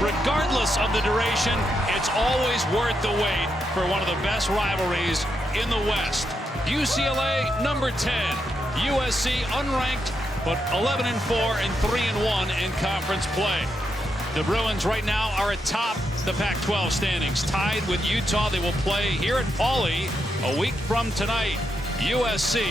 Regardless of the duration, it's always worth the wait for one of the best rivalries in the West. UCLA number 10, USC unranked, but 11-4 and 3-1 in conference play. The Bruins right now are atop the Pac-12 standings, tied with Utah. They will play here at Pauley a week from tonight. USC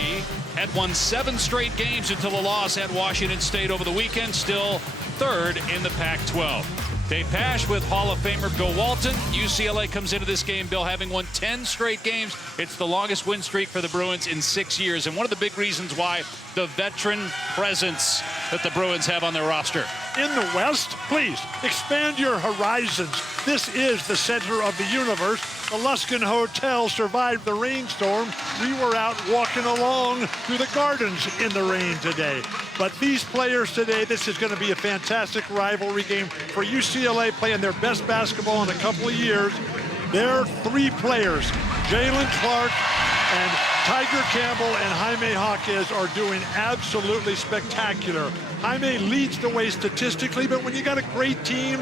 had won 7 straight games until a loss at Washington State over the weekend, still third in the Pac-12. Dave Pasch with Hall of Famer Bill Walton. UCLA comes into this game, Bill, having won 10 straight games. It's the longest win streak for the Bruins in 6 years, and one of the big reasons why, the veteran presence that the Bruins have on their roster. In the West, please expand your horizons. This is the center of the universe. The Luskin Hotel survived the rainstorm. We were out walking along through the gardens in the rain today. But these players today, this is going to be a fantastic rivalry game for UCLA, playing their best basketball in a couple of years. Their 3 players, Jalen Clark and Tiger Campbell and Jaime Jaquez, are doing absolutely spectacular. Jaime leads the way statistically, but when you got a great team,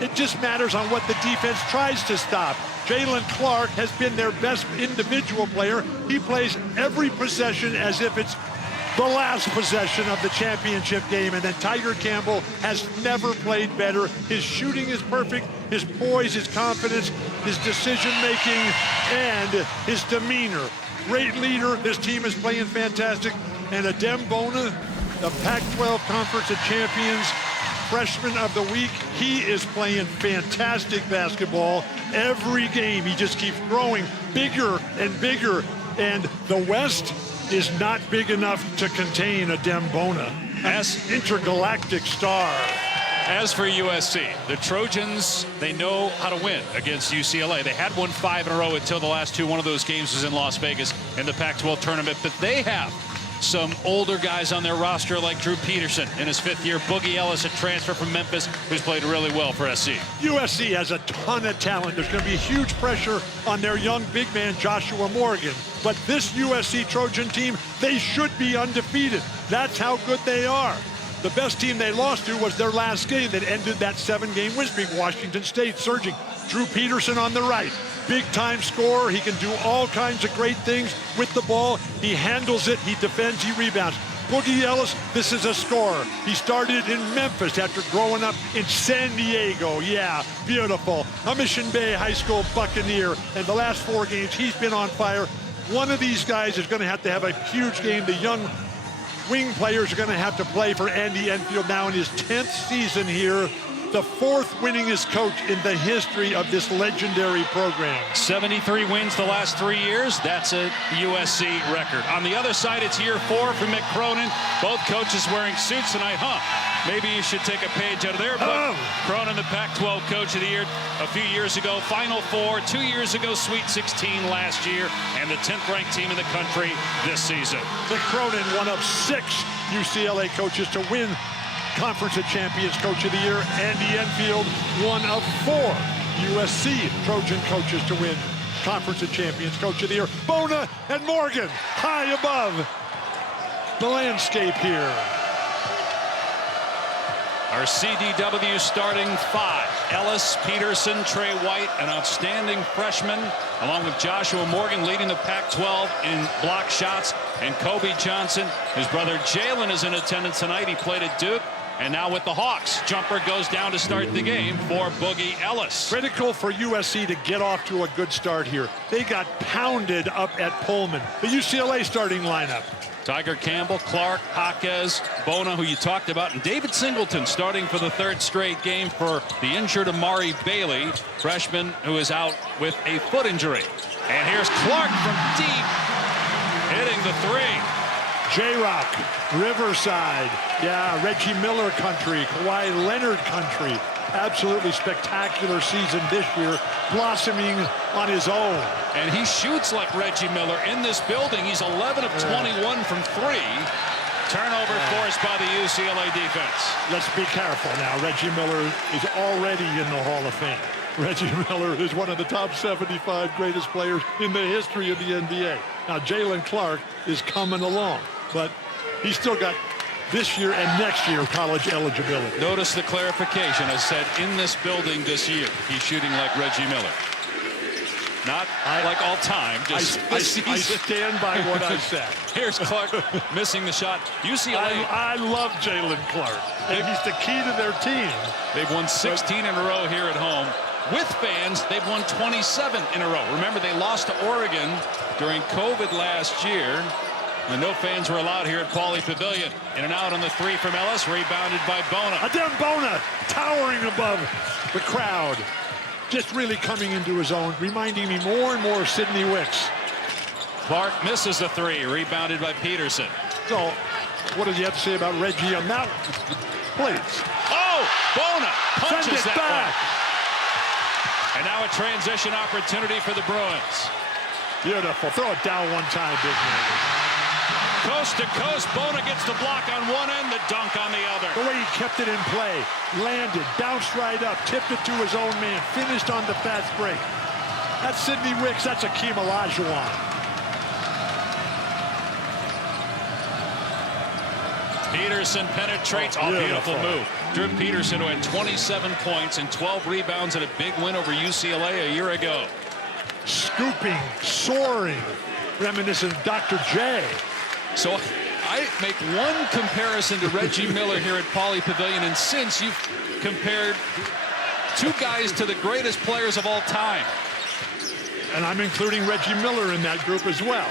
it just matters on what the defense tries to stop. Jalen Clark has been their best individual player. He plays every possession as if it's the last possession of the championship game. And then Tiger Campbell has never played better. His shooting is perfect, his poise, his confidence, his decision-making, and his demeanor. Great leader. This team is playing fantastic. And Adem Bona, the Pac-12 Conference of Champions, freshman of the week, he is playing fantastic basketball. Every game, he just keeps growing bigger and bigger. And the West is not big enough to contain Adem Bona, as intergalactic star. As for USC, the Trojans, they know how to win against UCLA. They had won 5 in a row until the last 2. One of those games was in Las Vegas in the Pac-12 tournament, but they have some older guys on their roster like Drew Peterson in his 5th year, Boogie Ellis, a transfer from Memphis, who's played really well for SC. USC has a ton of talent. There's going to be huge pressure on their young big man, Joshua Morgan. But this USC Trojan team, they should be undefeated. That's how good they are. The best team they lost to was their last game that ended that 7-game win streak, Washington State, surging. Drew Peterson on the right. Big-time scorer. He can do all kinds of great things with the ball. He handles it. He defends. He rebounds. Boogie Ellis, this is a scorer. He started in Memphis after growing up in San Diego. Yeah, beautiful. A Mission Bay High School Buccaneer. And the last 4 games, he's been on fire. One of these guys is going to have a huge game. The young wing players are going to have to play for Andy Enfield now in his 10th season here. The 4th winningest coach in the history of this legendary program. 73 wins the last 3 years. That's a USC record. On the other side, it's year 4 for Mick Cronin. Both coaches wearing suits tonight. Maybe you should take a page out of their book. Cronin, the Pac-12 Coach of the Year a few years ago. Final 4, 2 years ago, Sweet 16 last year, and the 10th ranked team in the country this season. Mick Cronin, one of 6 UCLA coaches to win Conference of Champions Coach of the Year. Andy Enfield, one of 4 USC Trojan coaches to win Conference of Champions Coach of the Year. Bona and Morgan high above the landscape here. Our CDW starting 5. Ellis, Peterson, Trey White, an outstanding freshman, along with Joshua Morgan leading the Pac-12 in block shots, and Kobe Johnson. His brother Jalen is in attendance tonight. He played at Duke. And now with the Hawks, jumper goes down to start the game for Boogie Ellis. Critical for USC to get off to a good start here. They got pounded up at Pullman. The UCLA starting lineup. Tiger Campbell, Clark, Jaquez, Bona, who you talked about, and David Singleton starting for the 3rd straight game for the injured Amari Bailey, freshman who is out with a foot injury. And here's Clark from deep, hitting the 3. J-Rock, Riverside, yeah, Reggie Miller country, Kawhi Leonard country. Absolutely spectacular season this year, blossoming on his own. And he shoots like Reggie Miller in this building. He's 11 of 21 from 3. Turnover forced by the UCLA defense. Let's be careful now. Reggie Miller is already in the Hall of Fame. Reggie Miller is one of the top 75 greatest players in the history of the NBA. Now, Jalen Clark is coming along, but he's still got this year and next year college eligibility. Notice the clarification. I said in this building this year, he's shooting like Reggie Miller. Not like all time, just I stand by what I said. Here's Clark missing the shot. UCLA. I love Jalen Clark. And he's the key to their team. They've won 16 in a row here at home. With fans, they've won 27 in a row. Remember, they lost to Oregon during COVID last year. And no fans were allowed here at Pauley Pavilion. In and out on the three from Ellis, rebounded by Bona. Adem Bona towering above the crowd. Just really coming into his own, reminding me more and more of Sidney Wicks. Clark misses the three, rebounded by Peterson. So, what does he have to say about Reggie on that? Please. Oh, Bona punches Send it that back. one. And now a transition opportunity for the Bruins. Beautiful. Throw it down one time, big man. Coast to coast, Bona gets the block on one end, the dunk on the other. The way he kept it in play, landed, bounced right up, tipped it to his own man, finished on the fast break. That's Sidney Wicks. That's Akeem Olajuwon. Peterson penetrates. Oh, beautiful move. Drew Peterson, who had 27 points and 12 rebounds in a big win over UCLA a year ago. Scooping, soaring, reminiscent of Dr. J. So I make one comparison to Reggie Miller here at Pauley Pavilion, and since you've compared two guys to the greatest players of all time. And I'm including Reggie Miller in that group as well.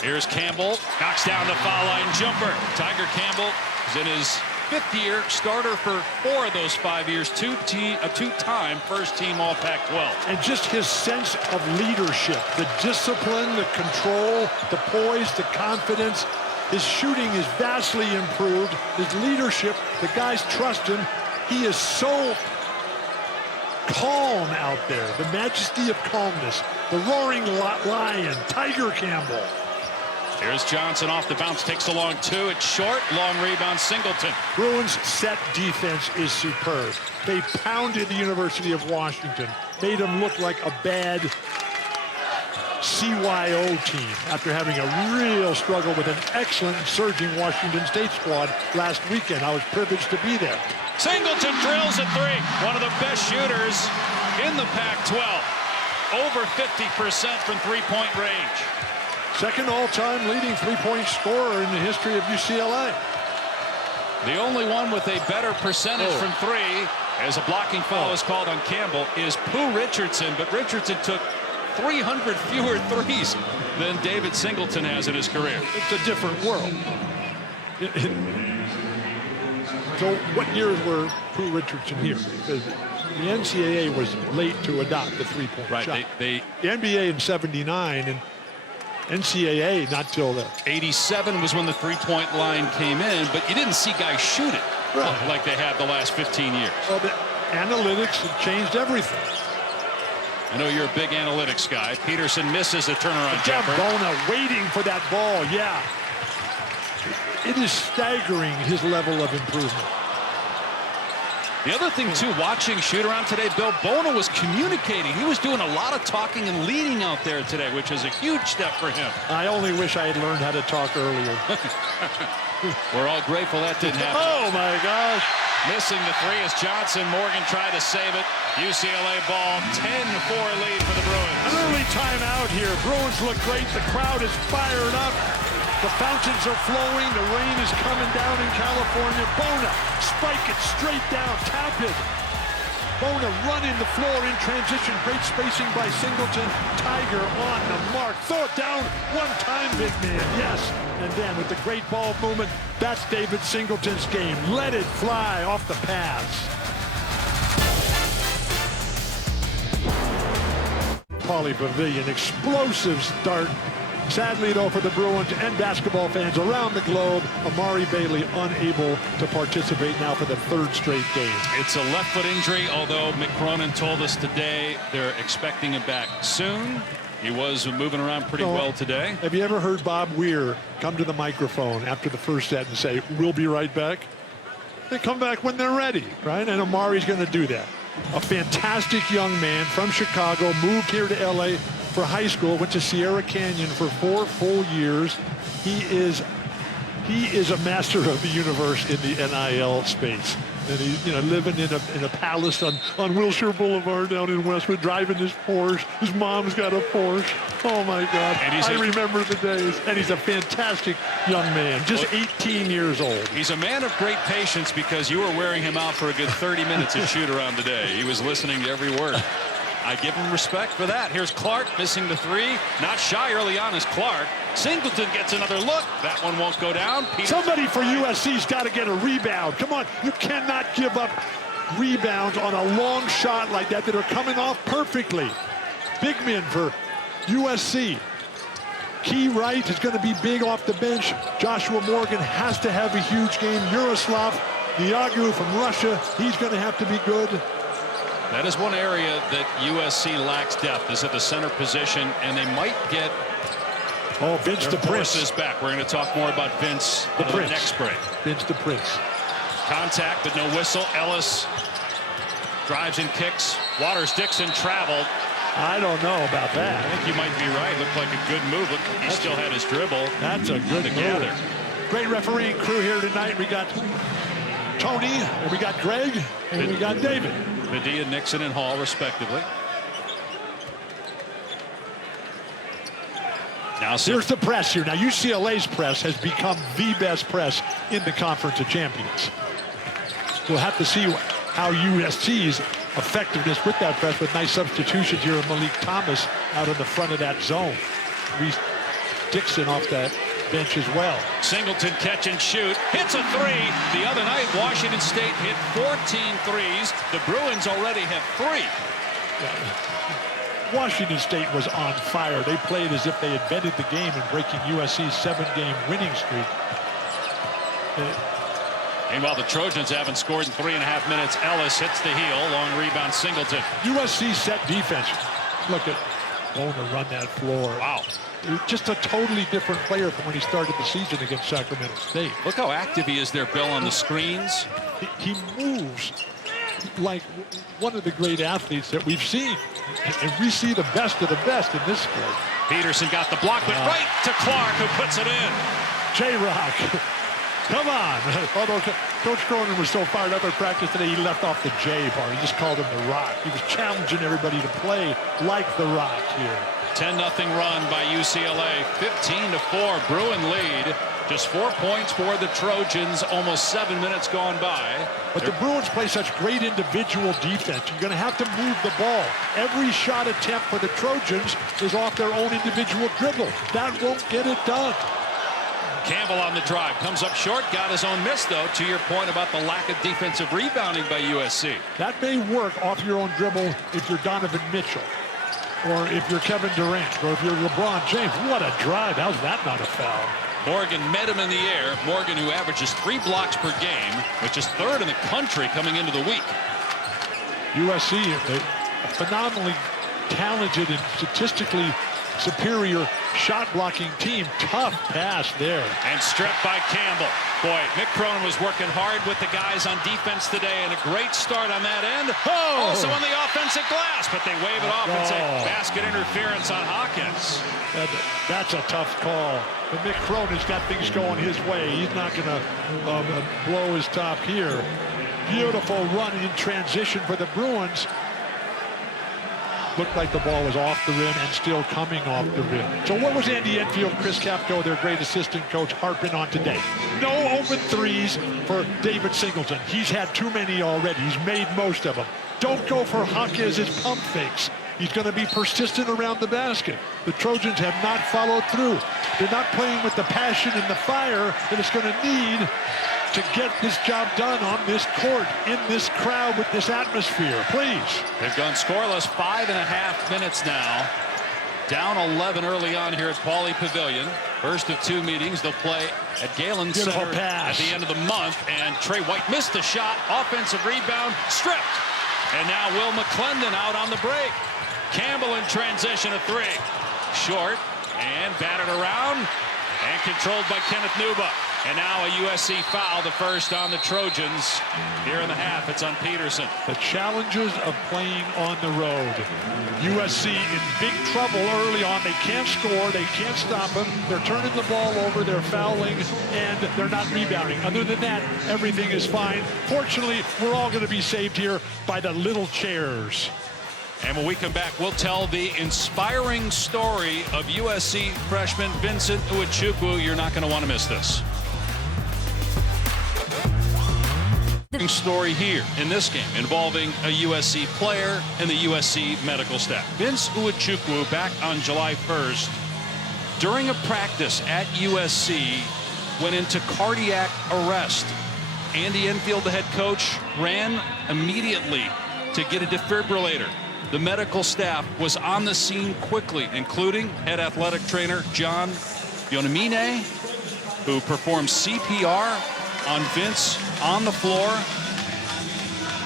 Here's Campbell, knocks down the foul line jumper. Tiger Campbell is in his 5th year, starter for 4 of those 5 years, a two-time first-team All-Pac-12. And just his sense of leadership, the discipline, the control, the poise, the confidence. His shooting is vastly improved. His leadership, the guys trust him. He is so calm out there. The majesty of calmness. The roaring lion, Tiger Campbell. Here's Johnson off the bounce, takes a long two. It's short, long rebound, Singleton. Bruins' set defense is superb. They pounded the University of Washington, made them look like a bad CYO team after having a real struggle with an excellent surging Washington State squad last weekend. I was privileged to be there. Singleton drills a three. One of the best shooters in the Pac-12. Over 50% from three-point range. Second all-time leading three-point scorer in the history of UCLA. The only one with a better percentage from three, as a blocking foul is called on Campbell, is Pooh Richardson. But Richardson took 300 fewer threes than David Singleton has in his career. It's a different world. So what years were Pooh Richardson here? Because the NCAA was late to adopt the three-point shot. The NBA in '79 and NCAA not till the 87 was when the three-point line came in, but you didn't see guys shoot it like they have the last 15 years. Well, the analytics have changed everything. I know you're a big analytics guy. Peterson misses a turnaround jumper. Bona waiting for that ball, yeah. It is staggering, his level of improvement. The other thing, too, watching shoot-around today, Bill, Bona was communicating. He was doing a lot of talking and leading out there today, which is a huge step for him. I only wish I had learned how to talk earlier. We're all grateful that didn't happen. Oh, my gosh. Missing the three as Johnson. Morgan tried to save it. UCLA ball, 10-4 lead for the Bruins. An early timeout here. Bruins look great. The crowd is fired up. The fountains are flowing. The rain is coming down in California. Bona, spike it straight down. Tap it. Bona running the floor in transition. Great spacing by Singleton. Tiger on the mark. Throw it down one time, big man. Yes. And then with the great ball movement, that's David Singleton's game. Let it fly off the pass. Pauley Pavilion, explosive start. Sadly, though, for the Bruins and basketball fans around the globe, Amari Bailey unable to participate now for the 3rd straight game. It's a left foot injury, although Mick Cronin told us today they're expecting him back soon. He was moving around pretty well today. Have you ever heard Bob Weir come to the microphone after the first set and say, "We'll be right back"? They come back when they're ready, right? And Amari's going to do that. A fantastic young man from Chicago, moved here to LA for high school, went to Sierra Canyon for 4 full years. He He is a master of the universe in the NIL space. And he's, living in a palace on Wilshire Boulevard down in Westwood, driving his Porsche. His mom's got a Porsche. Oh, my God. I remember the days. And he's a fantastic young man, just 18 years old. He's a man of great patience because you were wearing him out for a good 30 minutes at shoot-around today. He was listening to every word. I give him respect for that. Here's Clark missing the three. Not shy early on as Clark. Singleton gets another look. That one won't go down. Somebody for USC's got to get a rebound. Come on. You cannot give up rebounds on a long shot like that are coming off perfectly. Big men for USC. Key Wright is going to be big off the bench. Joshua Morgan has to have a huge game. Yaroslav Niagu from Russia, he's going to have to be good. That is one area that USC lacks depth, is at the center position, and they might get Vince the Prince is back. We're going to talk more about Vince the next break. Vince the Prince. Contact, but no whistle. Ellis drives and kicks. Waters-Dixon traveled. I don't know about that. I think you might be right. Looked like a good move. He still had his dribble. That's a good move. Great refereeing crew here tonight. We got Tony, and we got Greg, and we got David. Medea, Nixon, and Hall, respectively. Now here's the press here. Now UCLA's press has become the best press in the Conference of Champions. We'll have to see how USC's effectiveness with that press, with nice substitutions here of Malik Thomas out in the front of that zone. Reese Dixon off that bench as well. Singleton catch and shoot. Hits a three. The other night, Washington State hit 14 threes. The Bruins already have 3. Washington State was on fire. They played as if they invented the game in breaking USC's 7-game winning streak. Meanwhile, the Trojans haven't scored in 3.5 minutes. Ellis hits the heel. Long rebound, Singleton. USC set defense. Look at going to run that floor. Wow. Just a totally different player from when he started the season against Sacramento State. Look how active he is there, Bill, on the screens. He moves like one of the great athletes that we've seen. And we see the best of the best in this sport. Peterson got the block, but right to Clark, who puts it in. J-Rock. Come on. Although Coach Cronin was so fired up at practice today, he left off the J part. He just called him the Rock. He was challenging everybody to play like the Rock here. 10-0 run by UCLA. 15-4 Bruin lead. Just 4 points for the Trojans. Almost 7 minutes gone by. But the Bruins play such great individual defense. You're going to have to move the ball. Every shot attempt for the Trojans is off their own individual dribble. That won't get it done. Campbell on the drive. Comes up short. Got his own miss, though, to your point about the lack of defensive rebounding by USC. That may work off your own dribble if you're Donovan Mitchell, or if you're Kevin Durant, or if you're LeBron James. What a drive. How's that not a foul? Morgan met him in the air. Morgan, who averages 3 blocks per game, which is 3rd in the country coming into the week. USC, a phenomenally talented and statistically superior shot-blocking team. Tough pass there. And stripped by Campbell. Boy, Mick Cronin was working hard with the guys on defense today, and a great start on that end. Also on the offensive glass, but they wave it off and say basket interference on Hawkins. That's a tough call. But Mick Cronin's got things going his way. He's not going to blow his top here. Beautiful run in transition for the Bruins. Looked like the ball was off the rim and still coming off the rim. So what was Andy Enfield, Chris Capco, their great assistant coach, harping on today? No open threes for David Singleton. He's had too many already. He's made most of them. Don't go for Hawkins' pump fakes. He's going to be persistent around the basket. The Trojans have not followed through. They're not playing with the passion and the fire that it's going to need to get this job done on this court, in this crowd, with this atmosphere. Please. They've gone scoreless 5.5 minutes now. Down 11 early on here at Pauley Pavilion. First of 2 meetings. They'll play at Galen Center at the end of the month. And Trey White missed the shot. Offensive rebound. Stripped. And now Will McClendon out on the break. Campbell in transition, a 3. Short. And batted around. And controlled by Kenneth Nuba. And now a USC foul, the first on the Trojans. Here in the half, it's on Peterson. The challenges of playing on the road. USC in big trouble early on. They can't score. They can't stop them. They're turning the ball over. They're fouling, and they're not rebounding. Other than that, everything is fine. Fortunately, we're all going to be saved here by the little chairs. And when we come back, we'll tell the inspiring story of USC freshman Vincent Uwachukwu. You're not going to want to miss this. Story here in this game involving a USC player and the USC medical staff. Vince Uwachukwu back on July 1st during a practice at USC went into cardiac arrest. Andy Enfield, the head coach, ran immediately to get a defibrillator. The medical staff was on the scene quickly, including head athletic trainer John Bionamine, who performed CPR on Vince on the floor,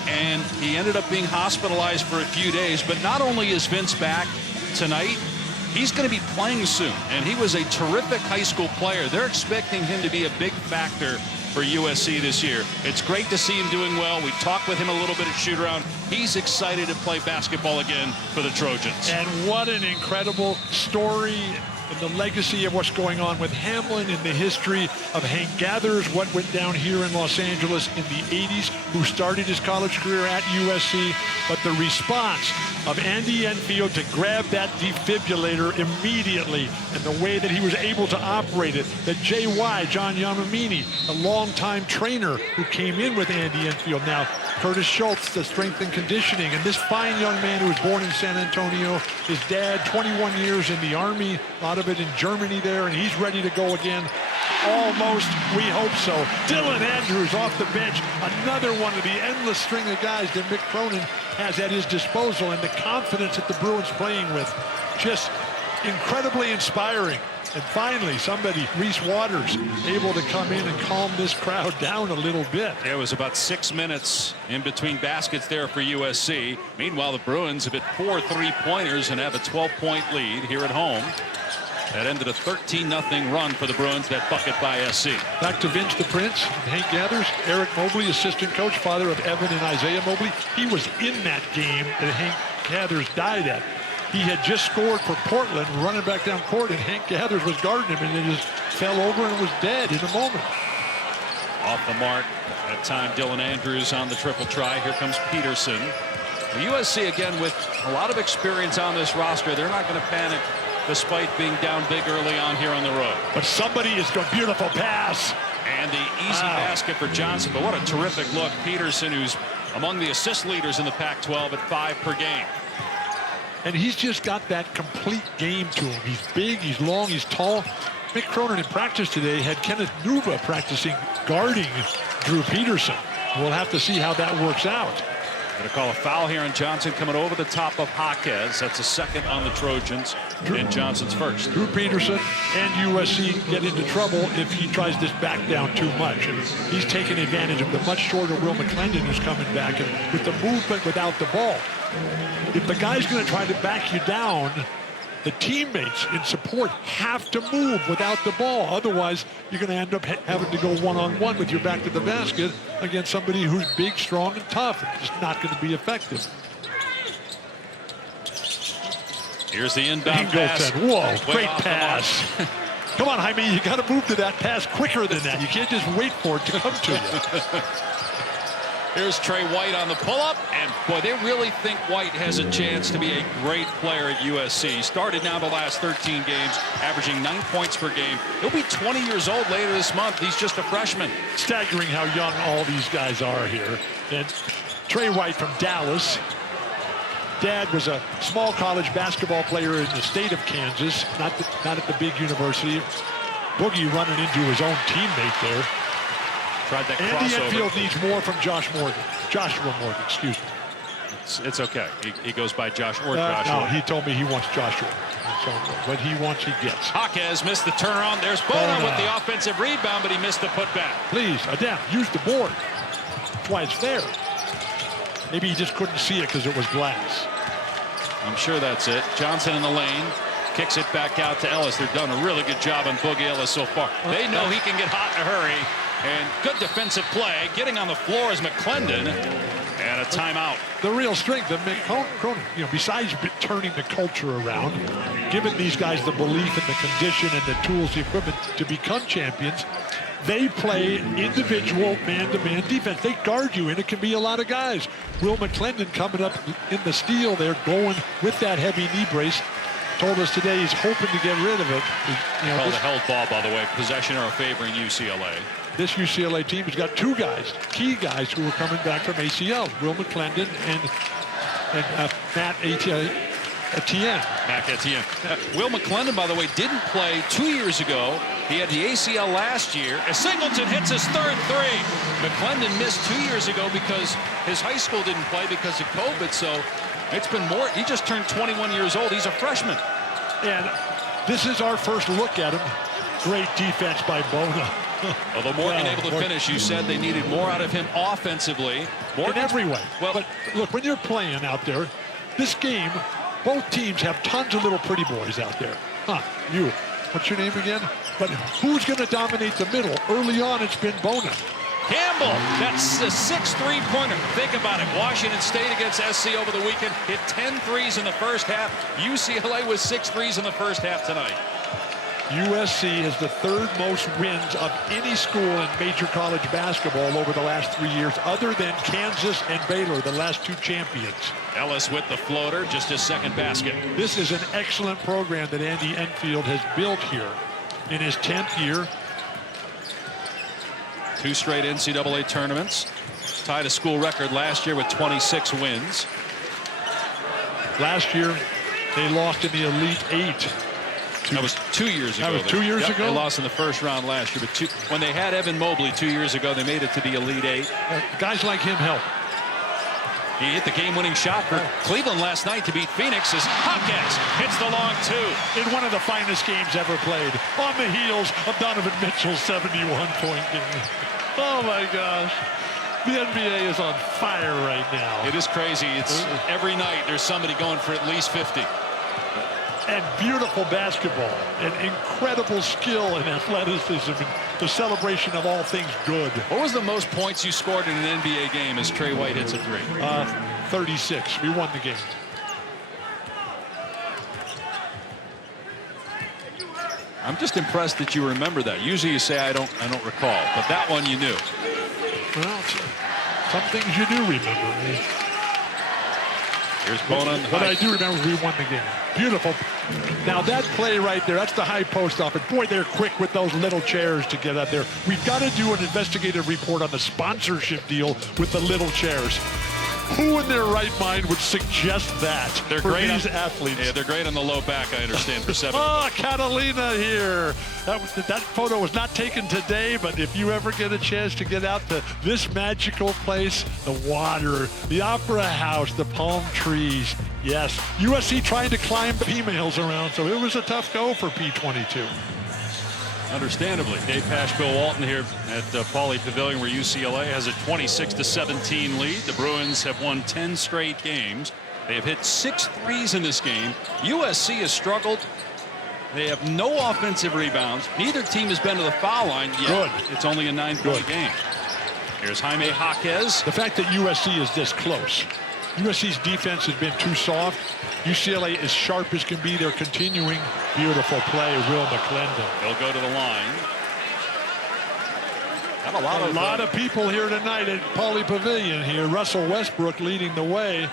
and he ended up being hospitalized for a few days. But not only is Vince back tonight, he's going to be playing soon, and he was a terrific high school player. They're expecting him to be a big factor for USC this year. It's great to see him doing well. We talked with him a little bit at shoot-around. He's excited to play basketball again for the Trojans. And what an incredible story and the legacy of what's going on with Hamlin in the history of Hank Gathers, what went down here in Los Angeles in the 80s, who started his college career at USC. But the response of Andy Enfield to grab that defibrillator immediately and the way that he was able to operate it, that JY, John Yamamini, a longtime trainer who came in with Andy Enfield, now Curtis Schultz, the strength and conditioning, and this fine young man who was born in San Antonio, his dad 21 years in the Army, a lot of it in Germany there, and he's ready to go again. Almost, we hope so. Dylan Andrews off the bench, another one of the endless string of guys that Mick Cronin has at his disposal, and the confidence that the Bruins playing with, just incredibly inspiring. And finally, somebody, Reese Waters, able to come in and calm this crowd down a little bit. It was about 6 minutes in between baskets there for USC. Meanwhile, the Bruins have hit 4 3-pointers and have a 12-point lead here at home. That ended a 13-0 run for the Bruins, that bucket by SC. Back to Vince the Prince, Hank Gathers, Eric Mobley, assistant coach, father of Evan and Isaiah Mobley. He was in that game that Hank Gathers died at. He had just scored for Portland, running back down court, and Hank Gathers was guarding him, and it just fell over and was dead in a moment. Off the mark. That time, Dylan Andrews on the triple try. Here comes Peterson. USC, again, with a lot of experience on this roster. They're not going to panic despite being down big early on here on the road. But somebody is going, beautiful pass. And the easy basket for Johnson. But what a terrific look. Peterson, who's among the assist leaders in the Pac-12 at 5 per game. And he's just got that complete game to him. He's big, he's long, he's tall. Mick Cronin in practice today had Kenneth Nuba practicing guarding Drew Peterson. We'll have to see how that works out. Going to call a foul here on Johnson coming over the top of Jaquez. That's a second on the Trojans, and Johnson's first. Drew Peterson and USC get into trouble if he tries to back down too much. And he's taking advantage of the much shorter Will McClendon who's coming back, and with the movement without the ball. If the guy's going to try to back you down, the teammates in support have to move without the ball. Otherwise, you're going to end up having to go one-on-one with your back to the basket against somebody who's big, strong, and tough. It's just not going to be effective. Here's the inbound pass. Whoa, great pass. Come on, Jaime, you got to move to that pass quicker than that. You can't just wait for it to come to you. Here's Trey White on the pull-up, and boy, they really think White has a chance to be a great player at USC. He started now the last 13 games, averaging 9 points per game. He'll be 20 years old later this month. He's just a freshman. Staggering how young all these guys are here. And Trey White from Dallas. Dad was a small college basketball player in the state of Kansas, not at the big university. Boogie running into his own teammate there. Tried that Andy crossover. Enfield needs more from Joshua Morgan, excuse me. It's okay. He goes by Josh or Joshua. No, he told me he wants Joshua. So what he wants, he gets. Jaquez missed the turnaround. There's Bona with the offensive rebound, but he missed the putback. Please, Adam, use the board. That's why it's there. Maybe he just couldn't see it because it was glass. I'm sure that's it. Johnson in the lane. Kicks it back out to Ellis. They're done a really good job on Boogie Ellis so far. They know he can get hot in a hurry. And good defensive play. Getting on the floor is McClendon. And a timeout. The real strength of Cronin, besides turning the culture around, giving these guys the belief in the condition and the tools, the equipment to become champions, they play individual man-to-man defense. They guard you, and it can be a lot of guys. Will McClendon coming up in the steal there, going with that heavy knee brace. Told us today he's hoping to get rid of it. Called a held ball, by the way. Possession arrow favoring UCLA. This UCLA team has got two guys, key guys, who are coming back from ACL. Will McClendon and Matt Etienne. Matt Etienne. Will McClendon, by the way, didn't play 2 years ago. He had the ACL last year. As Singleton hits his third three. McClendon missed 2 years ago because his high school didn't play because of COVID. So it's been more. He just turned 21 years old. He's a freshman. And this is our first look at him. Great defense by Bona. Although Morgan able to finish, you said they needed more out of him offensively. In every way. Well, but look, when you're playing out there, this game, both teams have tons of little pretty boys out there. What's your name again? But who's going to dominate the middle? Early on, it's been Bona. Campbell, that's a 6 3-pointer. Think about it. Washington State against SC over the weekend hit 10 threes in the first half. UCLA was 6 threes in the first half tonight. USC has the third most wins of any school in major college basketball over the last 3 years, other than Kansas and Baylor, the last two champions. Ellis with the floater, just his second basket. This is an excellent program that Andy Enfield has built here in his 10th year. 2 straight NCAA tournaments. Tied a school record last year with 26 wins. Last year, they lost in the Elite Eight. That was 2 years ago. That was 2 years ago? They lost in the first round last year. But when they had Evan Mobley 2 years ago, they made it to the Elite Eight. Guys like him help. He hit the game-winning shot for Cleveland last night to beat Phoenix as Hawkins hits the long two. In one of the finest games ever played, on the heels of Donovan Mitchell's 71-point game. Oh, my gosh. The NBA is on fire right now. It is crazy. It's every night there's somebody going for at least 50. And beautiful basketball, and incredible skill and athleticism, and the celebration of all things good. What was the most points you scored in an NBA game as Trey White hits a three? 36. We won the game. I'm just impressed that you remember that. Usually you say I don't recall, but that one you knew. Well, some things you do remember. Here's Bona. What I do remember, we won the game. Beautiful. Now that play right there, that's the high post off. And boy, they're quick with those little chairs to get up there. We've got to do an investigative report on the sponsorship deal with the little chairs. Who in their right mind would suggest that they're for great these athletes? Yeah, they're great on the low back, I understand, for 7. Oh, Catalina here. That photo was not taken today, but if you ever get a chance to get out to this magical place, the water, the Opera House, the palm trees. Yes, USC trying to climb females around, so it was a tough go for P22. Understandably. Dave Pasch, Bill Walton here at Pauley Pavilion, where UCLA has a 26-17 lead. The Bruins have won 10 straight games. They have hit 6 threes in this game. USC has struggled. They have no offensive rebounds. Neither team has been to the foul line yet. Good. It's only a 9-point game. Here's Jaime Jaquez. The fact that USC is this close. USC's defense has been too soft. UCLA as sharp as can be. They're continuing. Beautiful play, Will McClendon. They'll go to the line. Got a lot of people here tonight at Pauley Pavilion here. Russell Westbrook leading the way.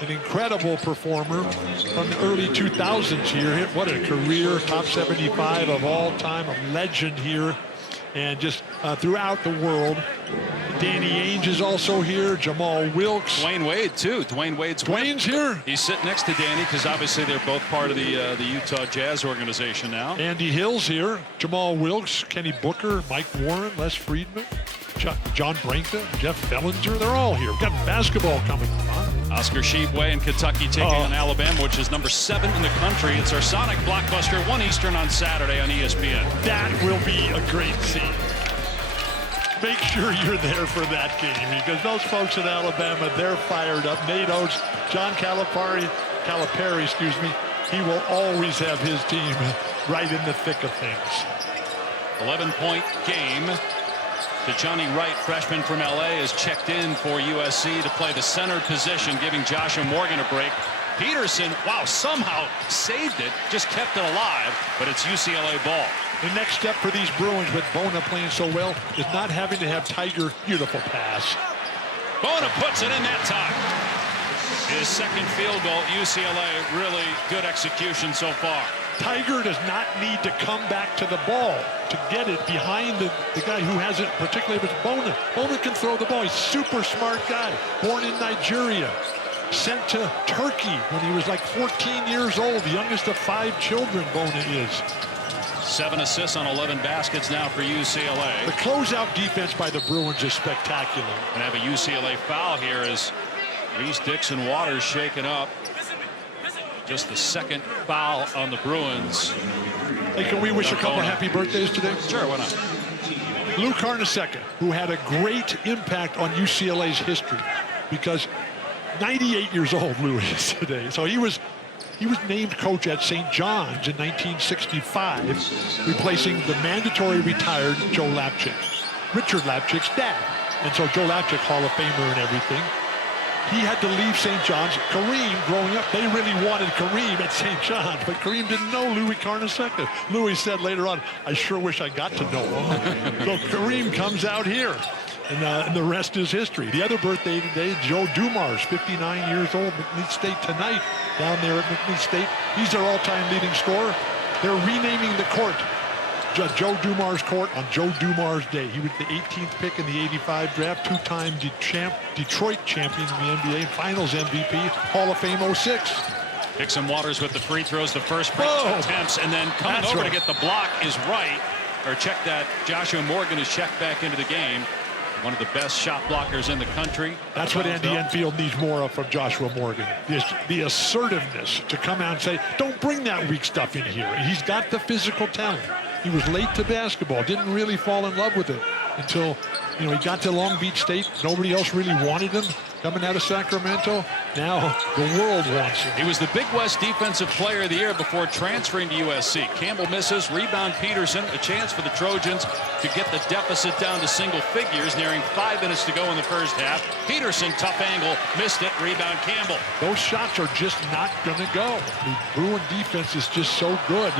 An incredible performer from the early 2000s here. What a career, top 75 of all time, a legend here. And just throughout the world. Danny Ainge is also here. Jamal Wilkes. Dwayne Wade, too. Dwayne's here. He's sitting next to Danny because obviously they're both part of the Utah Jazz organization now. Andy Hill's here. Jamal Wilkes, Kenny Booker, Mike Warren, Les Friedman, John Branca, Jeff Bellinger. They're all here. We've got basketball coming on. Oscar Tshiebwe in Kentucky taking on Alabama, which is number 7 in the country. It's our Sonic Blockbuster, 1 Eastern on Saturday on ESPN. That will be a great scene. Make sure you're there for that game because those folks in Alabama, they're fired up. Nate Oates, John Calipari, he will always have his team right in the thick of things. 11-point game. Johnny Wright, freshman from LA, is checked in for USC to play the center position, giving Joshua Morgan a break. Peterson, wow, somehow saved it, just kept it alive, but it's UCLA ball. The next step for these Bruins, with Bona playing so well, is not having to have Tiger. Beautiful pass. Bona puts it in that time. His second field goal, UCLA, really good execution so far. Tiger does not need to come back to the ball to get it behind the guy who has it, particularly if it's Bona. Bona can throw the ball. He's a super smart guy, born in Nigeria, sent to Turkey when he was like 14 years old, the youngest of 5 children Bona is. 7 assists on 11 baskets now for UCLA. The closeout defense by the Bruins is spectacular. And have a UCLA foul here as Reese Dixon Waters shaken up. Just the second foul on the Bruins. Hey, can we wish a couple happy birthdays today? Sure, why not? Lou Carnesecca, who had a great impact on UCLA's history, because 98 years old Lou is today. So he was named coach at St. John's in 1965, replacing the mandatory retired Joe Lapchick, Richard Lapchick's dad. And so Joe Lapchick, Hall of Famer and everything. He had to leave St. John's. Kareem, growing up, they really wanted Kareem at St. John's, but Kareem didn't know Louis Carnesecca. Louis said later on, I sure wish I got to know him. So Kareem comes out here, and the rest is history. The other birthday today, Joe Dumars, 59 years old, McNeese State tonight, down there at McNeese State. He's their all-time leading scorer. They're renaming the court Joe Dumars Court on Joe Dumars Day. He was the 18th pick in the '85 draft, 2-time Detroit champion in the NBA, Finals MVP, Hall of Fame '06. Dixon Waters with the free throws, the first free attempts, and then coming over to get the block is Wright. Or check that. Joshua Morgan is checked back into the game. One of the best shot blockers in the country. That's what Andy Enfield needs more of from Joshua Morgan. The assertiveness to come out and say, don't bring that weak stuff in here. He's got the physical talent. He was late to basketball, didn't really fall in love with it until, he got to Long Beach State. Nobody else really wanted him coming out of Sacramento. Now the world wants him. He was the Big West Defensive Player of the Year before transferring to USC. Campbell misses, rebound Peterson, a chance for the Trojans to get the deficit down to single figures, nearing 5 minutes to go in the first half. Peterson, tough angle, missed it, rebound Campbell. Those shots are just not going to go. The Bruin defense is just so good.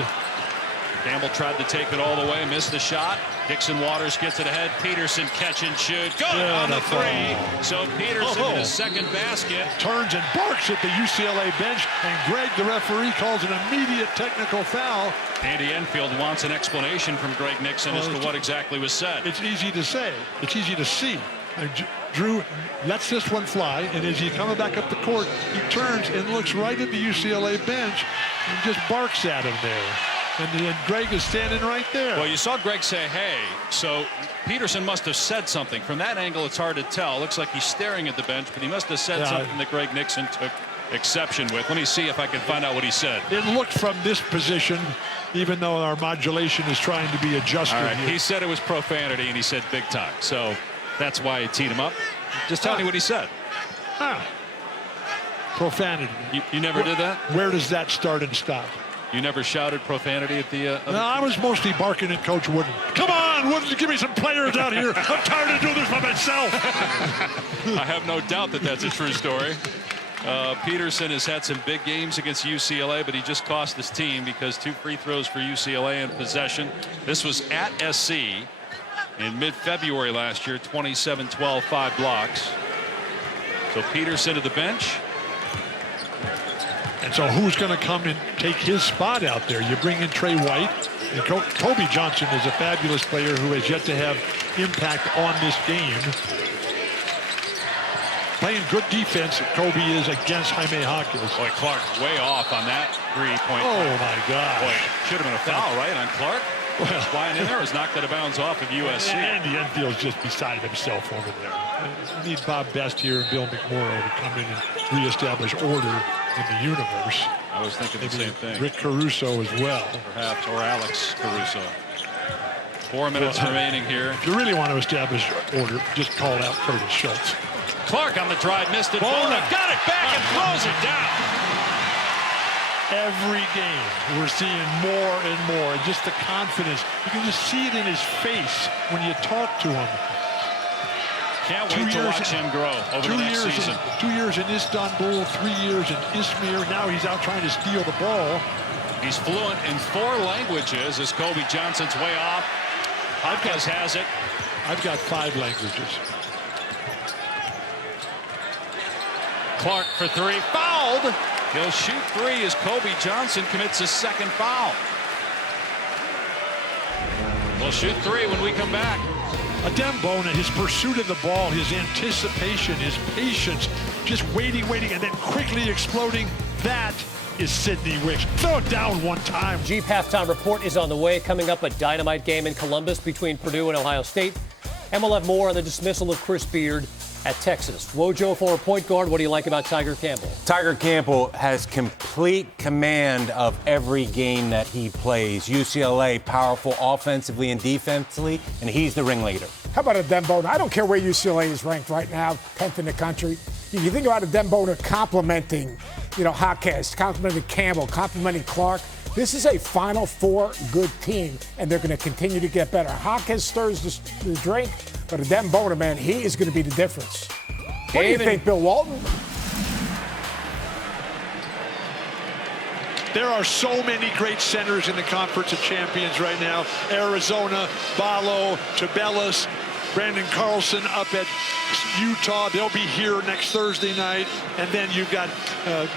Campbell tried to take it all the way, missed the shot. Dixon Waters gets it ahead. Peterson catch and shoot. Good on the three. So Peterson in his second basket. Turns and barks at the UCLA bench, and Greg, the referee, calls an immediate technical foul. Andy Enfield wants an explanation from Greg Nixon as to what exactly was said. It's easy to say. It's easy to see. Drew lets this one fly, and as he's coming back up the court, he turns and looks right at the UCLA bench and just barks at him there. And Greg is standing right there. Well, you saw Greg say, hey, so Peterson must have said something. From that angle, it's hard to tell. Looks like he's staring at the bench, but he must have said something that Greg Nixon took exception with. Let me see if I can find out what he said. It looked from this position, even though our modulation is trying to be adjusted. All right, here. he said it was profanity, and he said big time. So that's why he teed him up. Just tell me what he said. Profanity. You never did that? Where does that start and stop? You never shouted profanity at the... No, I was mostly barking at Coach Wooden. Come on, Wooden, give me some players out here. I'm tired of doing this by myself. I have no doubt that that's a true story. Peterson has had some big games against UCLA, but he just cost his team because 2 free throws for UCLA in possession. This was at SC in mid-February last year, 27-12, 5 blocks. So Peterson to the bench. And so who's going to come and take his spot out there? You bring in Trey White. And Kobe Johnson is a fabulous player who has yet to have impact on this game. Playing good defense, Kobe is against Jaime Hawkins. Boy, Clark way off on that 3-point. Oh, my God. Boy, should have been a foul, right, on Clark? Well, flying in there was knocked out of bounds off of USC. Andy Enfield's just beside himself over there. We need Bob Best here and Bill McMorrow to come in and reestablish order in the universe. I was thinking the same thing. Rick Caruso as well. Perhaps, or Alex Caruso. 4 minutes remaining here. If you really want to establish order, just call out Curtis Schultz. Clark on the drive, missed it. Bona got it back and throws it down. Every game, we're seeing more and more. And just the confidence. You can just see it in his face when you talk to him. Can't wait to watch him grow over the next season. 2 years in Istanbul, 3 years in Izmir. Now he's out trying to steal the ball. He's fluent in 4 languages as Kobe Johnson's way off. Hopkins has it. I've got 5 languages. Clark for 3, fouled. He'll shoot 3 as Kobe Johnson commits his second foul. We'll shoot 3 when we come back. Adem Bona, his pursuit of the ball, his anticipation, his patience, just waiting, and then quickly exploding. That is Sidney Wicks. Throw it down one time. Jeep halftime report is on the way. Coming up, a dynamite game in Columbus between Purdue and Ohio State. And we'll have more on the dismissal of Chris Beard at Texas. Wojo, former point guard, what do you like about Tiger Campbell? Tiger Campbell has complete command of every game that he plays. UCLA, powerful offensively and defensively, and he's the ringleader. How about Adem Bona? I don't care where UCLA is ranked right now, 10th in the country. You think about Adem Bona complimenting, Hawkes, complimenting Campbell, complimenting Clark. This is a Final Four good team, and they're going to continue to get better. Hawkes stirs the drink, but Adem Bona, man, he is going to be the difference. What do you think, Bill Walton? There are so many great centers in the Conference of Champions right now. Arizona, Ballo, Tubelis, Brandon Carlson up at Utah. They'll be here next Thursday night. And then you've got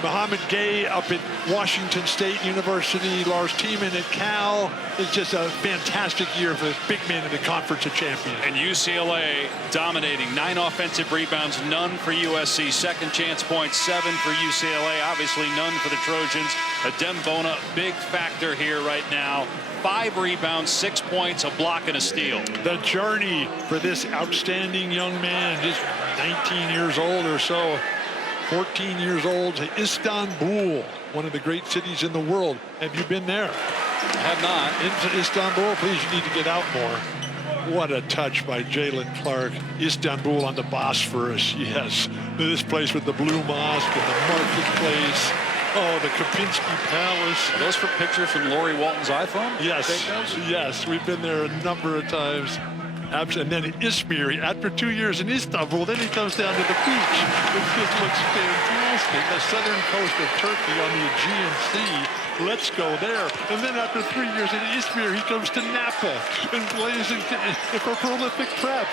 Mohamed Gay up at Washington State University. Lars Tiemann at Cal. It's just a fantastic year for the big men in the Conference of Champions. And UCLA dominating. 9 offensive rebounds, none for USC. Second chance points, 7 for UCLA. Obviously none for the Trojans. Adem Bona, big factor here right now. 5 rebounds, 6 points, a block, and a steal. The journey for this outstanding young man, just 19 years old or so, 14 years old, to Istanbul, one of the great cities in the world. Have you been there? I have not. Into Istanbul? Please, you need to get out more. What a touch by Jalen Clark. Istanbul on the Bosphorus, yes. This place with the Blue Mosque and the marketplace. Oh, the Kopinski Palace. Are those for pictures from Lori Walton's iPhone? Yes, yes, we've been there a number of times. And then Izmir, after 2 years in Istanbul, then he comes down to the beach. It just looks fantastic. The southern coast of Turkey on the Aegean Sea. Let's go there. And then after 3 years in Izmir, he comes to Napa and plays for prolific prep.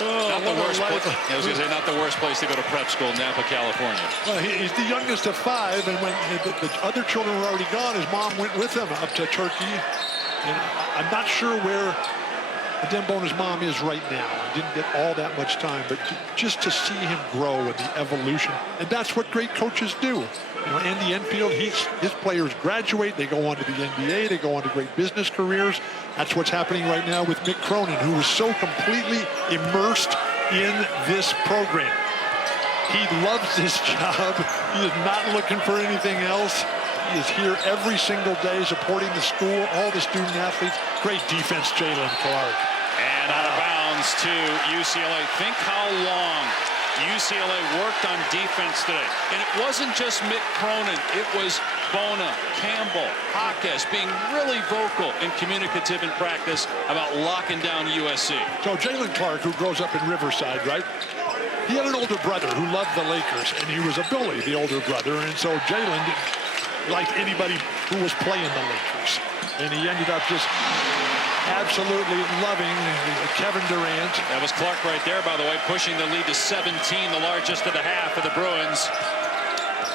Oh, not the worst place. I was going to say, not the worst place to go to prep school, Napa, California. Well, he's the youngest of 5, and when the other children were already gone, his mom went with him up to Turkey. And I'm not sure where Adem Bona's mom is right now. I didn't get all that much time, but just to see him grow and the evolution, and that's what great coaches do. Andy Enfield, his players graduate, they go on to the NBA, they go on to great business careers. That's what's happening right now with Mick Cronin, who is so completely immersed in this program. He loves this job. He is not looking for anything else. He is here every single day supporting the school, all the student athletes. Great defense, Jalen Clark. And out of bounds to UCLA. Think how long UCLA worked on defense today. And it wasn't just Mick Cronin. It was Bona, Campbell, Hawkes being really vocal and communicative in practice about locking down USC. So Jalen Clark, who grows up in Riverside, right? He had an older brother who loved the Lakers, and he was a bully, the older brother. And so Jalen liked anybody who was playing the Lakers. And he ended up just absolutely loving Kevin Durant. That was Clark right there, by the way, pushing the lead to 17, the largest of the half for the Bruins.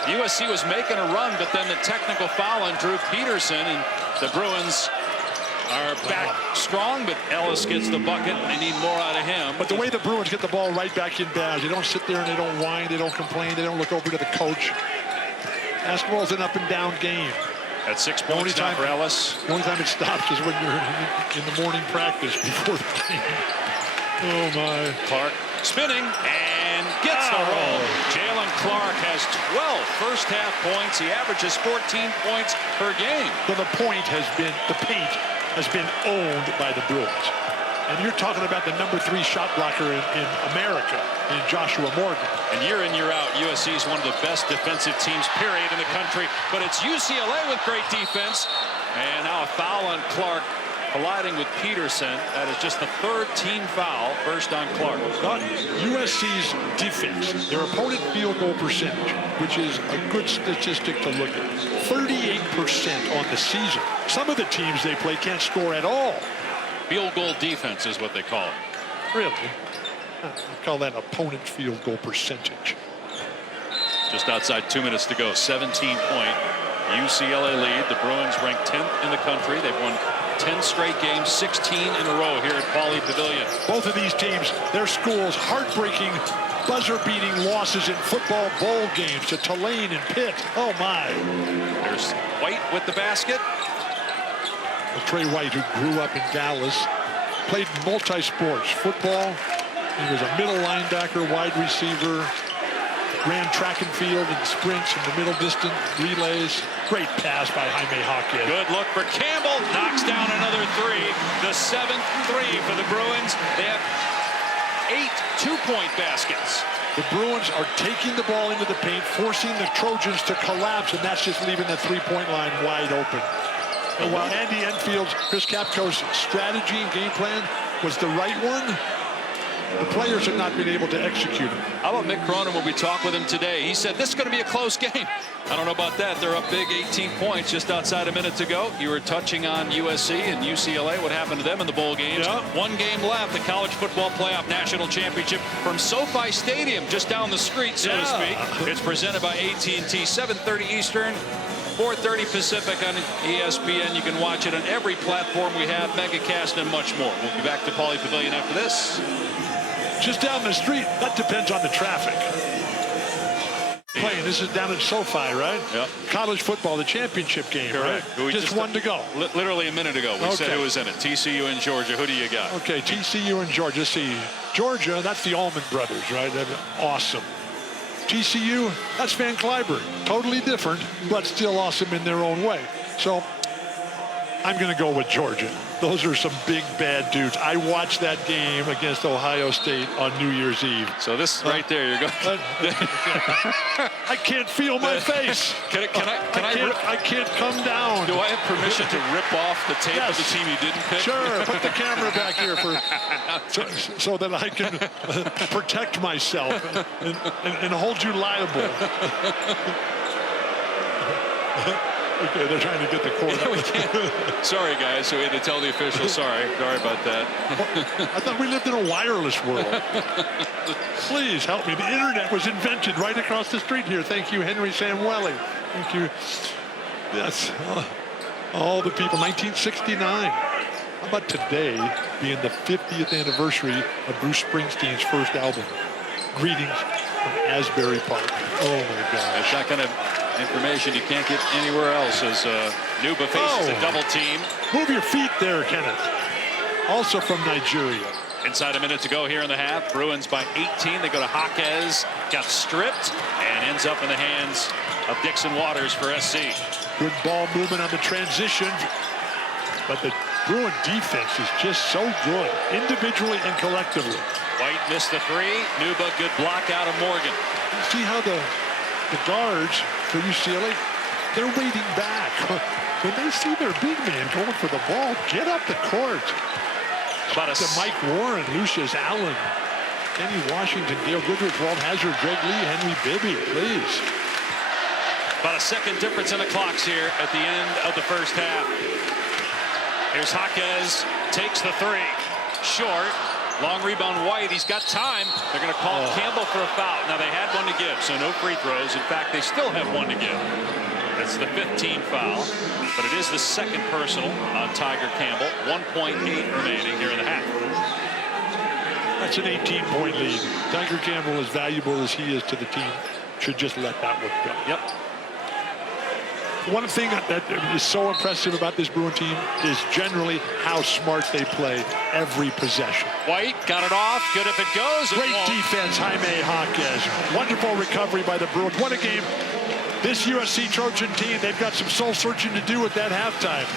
USC was making a run, but then the technical foul on Drew Peterson, and the Bruins are back strong, but Ellis gets the bucket. They need more out of him. But the way the Bruins get the ball right back in bounds, they don't sit there and they don't whine, they don't complain, they don't look over to the coach. Basketball's an up and down game. At 6 points now for Ellis. The only time it stops is when you're in the morning practice before the game. Oh, my. Clark spinning and gets the roll. Jalen Clark has 12 first-half points. He averages 14 points per game. So the paint has been owned by the Bruins. And you're talking about the #3 shot blocker in America, in Joshua Morgan. And year in, year out, USC is one of the best defensive teams, period, in the country. But it's UCLA with great defense. And now a foul on Clark, colliding with Peterson. That is just the 3rd team foul, first on Clark. USC's defense, their opponent field goal percentage, which is a good statistic to look at, 38% on the season. Some of the teams they play can't score at all. Field goal defense is what they call it. Really? I call that opponent field goal percentage. Just outside 2 minutes to go. 17-point UCLA lead. The Bruins ranked 10th in the country. They've won 10 straight games, 16 in a row here at Pauley Pavilion. Both of these teams, their schools, heartbreaking, buzzer-beating losses in football bowl games to Tulane and Pitt. Oh, my. There's White with the basket. Trey White, who grew up in Dallas, played multi-sports. Football, he was a middle linebacker, wide receiver, ran track and field and sprints in the middle distance, relays. Great pass by Jaime Jaquez. Good look for Campbell. Knocks down another 3. The 7th 3 for the Bruins. They have 8 two-point baskets. The Bruins are taking the ball into the paint, forcing the Trojans to collapse, and that's just leaving the three-point line wide open. And while Andy Enfield's, Chris Capco's strategy and game plan was the right one, the players have not been able to execute it. How about Mick Cronin when we talked with him today? He said this is going to be a close game. I don't know about that. They're up big, 18 points just outside a minute to go. You were touching on USC and UCLA. What happened to them in the bowl games? Yeah. 1 game left. The College Football Playoff National Championship from SoFi Stadium, just down the street, so to speak. It's presented by AT&T. 7:30 Eastern. 4:30 Pacific on ESPN. You can watch it on every platform we have, Megacast and much more. We'll be back to Pauley Pavilion after this. Just down the street. That depends on the traffic. Playing. This is down at SoFi, right? Yep. College football, the championship game, Correct. right? Just one to go. Literally a minute ago, we said who was in it. TCU and Georgia. Who do you got? Okay, TCU and Georgia. See, Georgia, that's the Allman brothers, right? They're awesome. TCU, that's Van Cliburn. Totally different, but still awesome in their own way. So I'm going to go with Georgia. Those are some big, bad dudes. I watched that game against Ohio State on New Year's Eve. So this right there, you're going. I can't feel my face. I can't come down. Do I have permission to rip off the tape of the team you didn't pick? Sure. Put the camera back here so that I can protect myself and hold you liable. Okay, they're trying to get the court. Sorry, guys. So we had to tell the officials. Sorry about that. I thought we lived in a wireless world. Please help me. The internet was invented right across the street here. Thank you, Henry Samueli. Thank you. Yes. All the people. 1969. How about today being the 50th anniversary of Bruce Springsteen's first album? Greetings from Asbury Park. Oh, my gosh. That's not going to... information you can't get anywhere else as Nuba faces a double team. Move your feet there, Kenneth. Also from Nigeria. Inside a minute to go here in the half. Bruins by 18. They go to Jaquez. Got stripped and ends up in the hands of Dixon Waters for SC. Good ball movement on the transition. But the Bruin defense is just so good, individually and collectively. White missed the 3. Nuba, good block out of Morgan. You see how the guards for UCLA, they're waiting back. When they see their big man going for the ball, get up the court. About to Mike Warren, Lucius Allen, Kenny Washington, Dale Goodrich, Walt Hazard, Greg Lee, Henry Bibby, please. About a second difference in the clocks here at the end of the first half. Here's Jaquez, takes the 3. Short. Long rebound, White. He's got time. They're going to call Campbell for a foul. Now, they had one to give, so no free throws. In fact, they still have one to give. That's the 15th foul, but it is the second personal on Tiger Campbell. 1.8 remaining here in the half. That's an 18-point lead. Tiger Campbell, as valuable as he is to the team, should just let that one go. Yep. One thing that is so impressive about this Bruin team is generally how smart they play every possession. White got it off. Good if it goes. Great defense, Jaime Jaquez. Wonderful recovery by the Bruins. What a game. This USC Trojan team, they've got some soul searching to do at that halftime.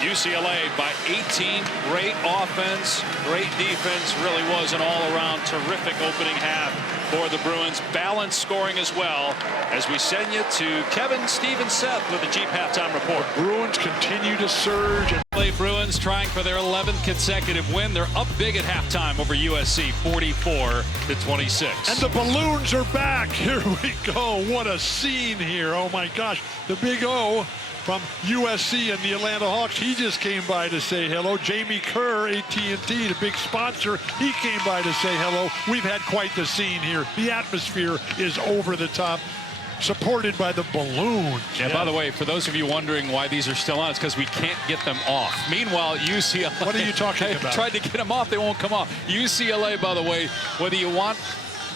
UCLA by 18. Great offense, great defense. Really was an all-around terrific opening half for the Bruins. Balanced scoring as well, as we send you to Kevin Stephen Seth with the Jeep halftime report. Bruins continue to surge. UCLA Bruins trying for their 11th consecutive win. They're up big at halftime over USC, 44-26. And the balloons are back. Here we go. What a scene here. Oh my gosh. The big O from USC and the Atlanta Hawks. He just came by to say hello. Jamie Kerr, AT&T, the big sponsor, he came by to say hello. We've had quite the scene here. The atmosphere is over the top, supported by the balloons. And by the way, for those of you wondering why these are still on, it's because we can't get them off. Meanwhile, UCLA... What are you talking about? Tried to get them off. They won't come off. UCLA, by the way, whether you want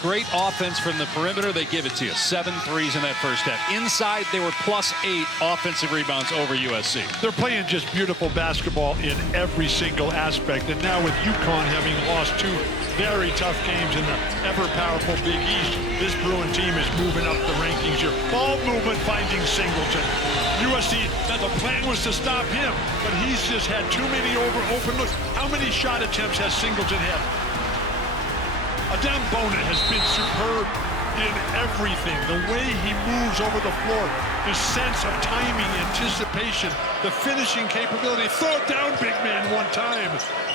great offense from the perimeter, they give it to you. 7 threes in that first half. Inside, they were +8 offensive rebounds over USC. They're playing just beautiful basketball in every single aspect. And now with UConn having lost 2 very tough games in the ever-powerful Big East, this Bruin team is moving up the rankings here. Ball movement finding Singleton. USC, the plan was to stop him, but he's just had too many open looks. How many shot attempts has Singleton had? Adem Bona has been superb in everything. The way he moves over the floor, his sense of timing, anticipation, the finishing capability. Throw it down, big man, one time.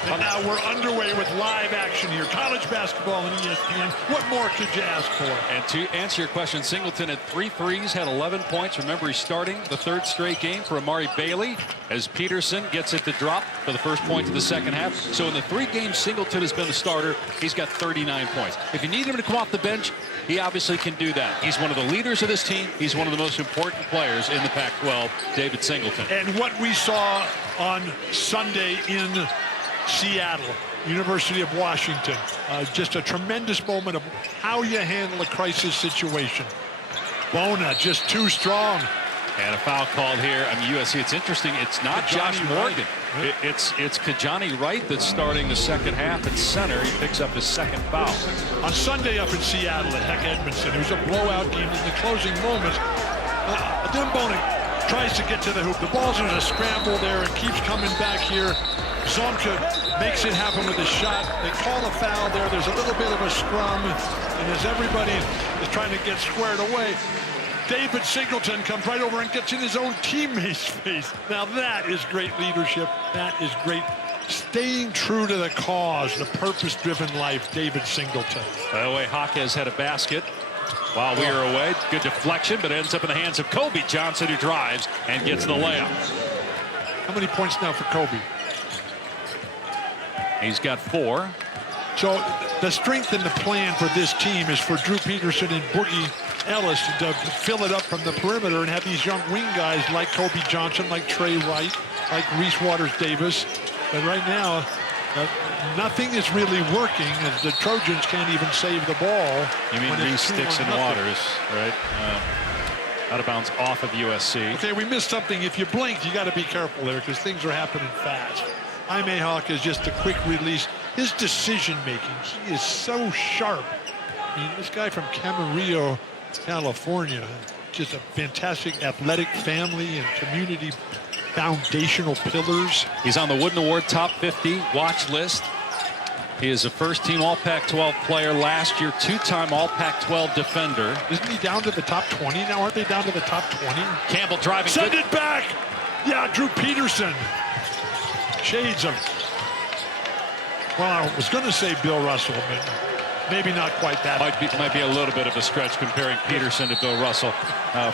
And now we're underway with live action here. College basketball on ESPN. What more could you ask for? And to answer your question, Singleton had 3 threes, had 11 points. Remember, he's starting the 3rd straight game for Amari Bailey as Peterson gets it to drop for the first point of the second half. So in the 3 games Singleton has been the starter, he's got 39 points. If you need him to come off the bench, he obviously can do that. He's one of the leaders of this team. He's one of the most important players in the Pac-12, David Singleton. And what we saw on Sunday in Seattle, University of Washington, just a tremendous moment of how you handle a crisis situation. Bona just too strong. And a foul called here. I mean, USC, it's interesting. It's not Josh Morgan. It's Kajani Wright that's starting the second half at center. He picks up his 2nd foul. On Sunday up in Seattle at Heck Edmondson, it was a blowout game in the closing moments. Adem Bona tries to get to the hoop. The ball's in a scramble there. It keeps coming back here. Zonka makes it happen with his shot. They call a foul there. There's a little bit of a scrum. And as everybody is trying to get squared away, David Singleton comes right over and gets in his own teammate's face. Now that is great leadership. That is great. Staying true to the cause, the purpose-driven life, David Singleton. By the way, Hawkes had a basket while we were away. Good deflection, but ends up in the hands of Kobe Johnson, who drives and gets the layup. How many points now for Kobe? He's got 4. So the strength and the plan for this team is for Drew Peterson and Boogie Ellis to fill it up from the perimeter and have these young wing guys like Kobe Johnson, like Trey Wright, like Reese Waters-Davis. But right now, nothing is really working as the Trojans can't even save the ball. You mean Reese, Sticks, and Waters, right? Out of bounds off of USC. Okay, we missed something. If you blink, you got to be careful there because things are happening fast. Jaime Hawk is just a quick release. His decision-making, he is so sharp. I mean, this guy from Camarillo, California, just a fantastic athletic family and community foundational pillars. He's on the Wooden Award top 50 watch list. He is a first-team All-Pac-12 player last year, 2-time All-Pac-12 defender. Isn't he down to the top 20 now? Aren't they down to the top 20? Campbell driving. Send it back! Yeah, Drew Peterson. Shades of, well, I was going to say Bill Russell, but maybe not quite that. Might be a little bit of a stretch comparing Peterson to Bill Russell.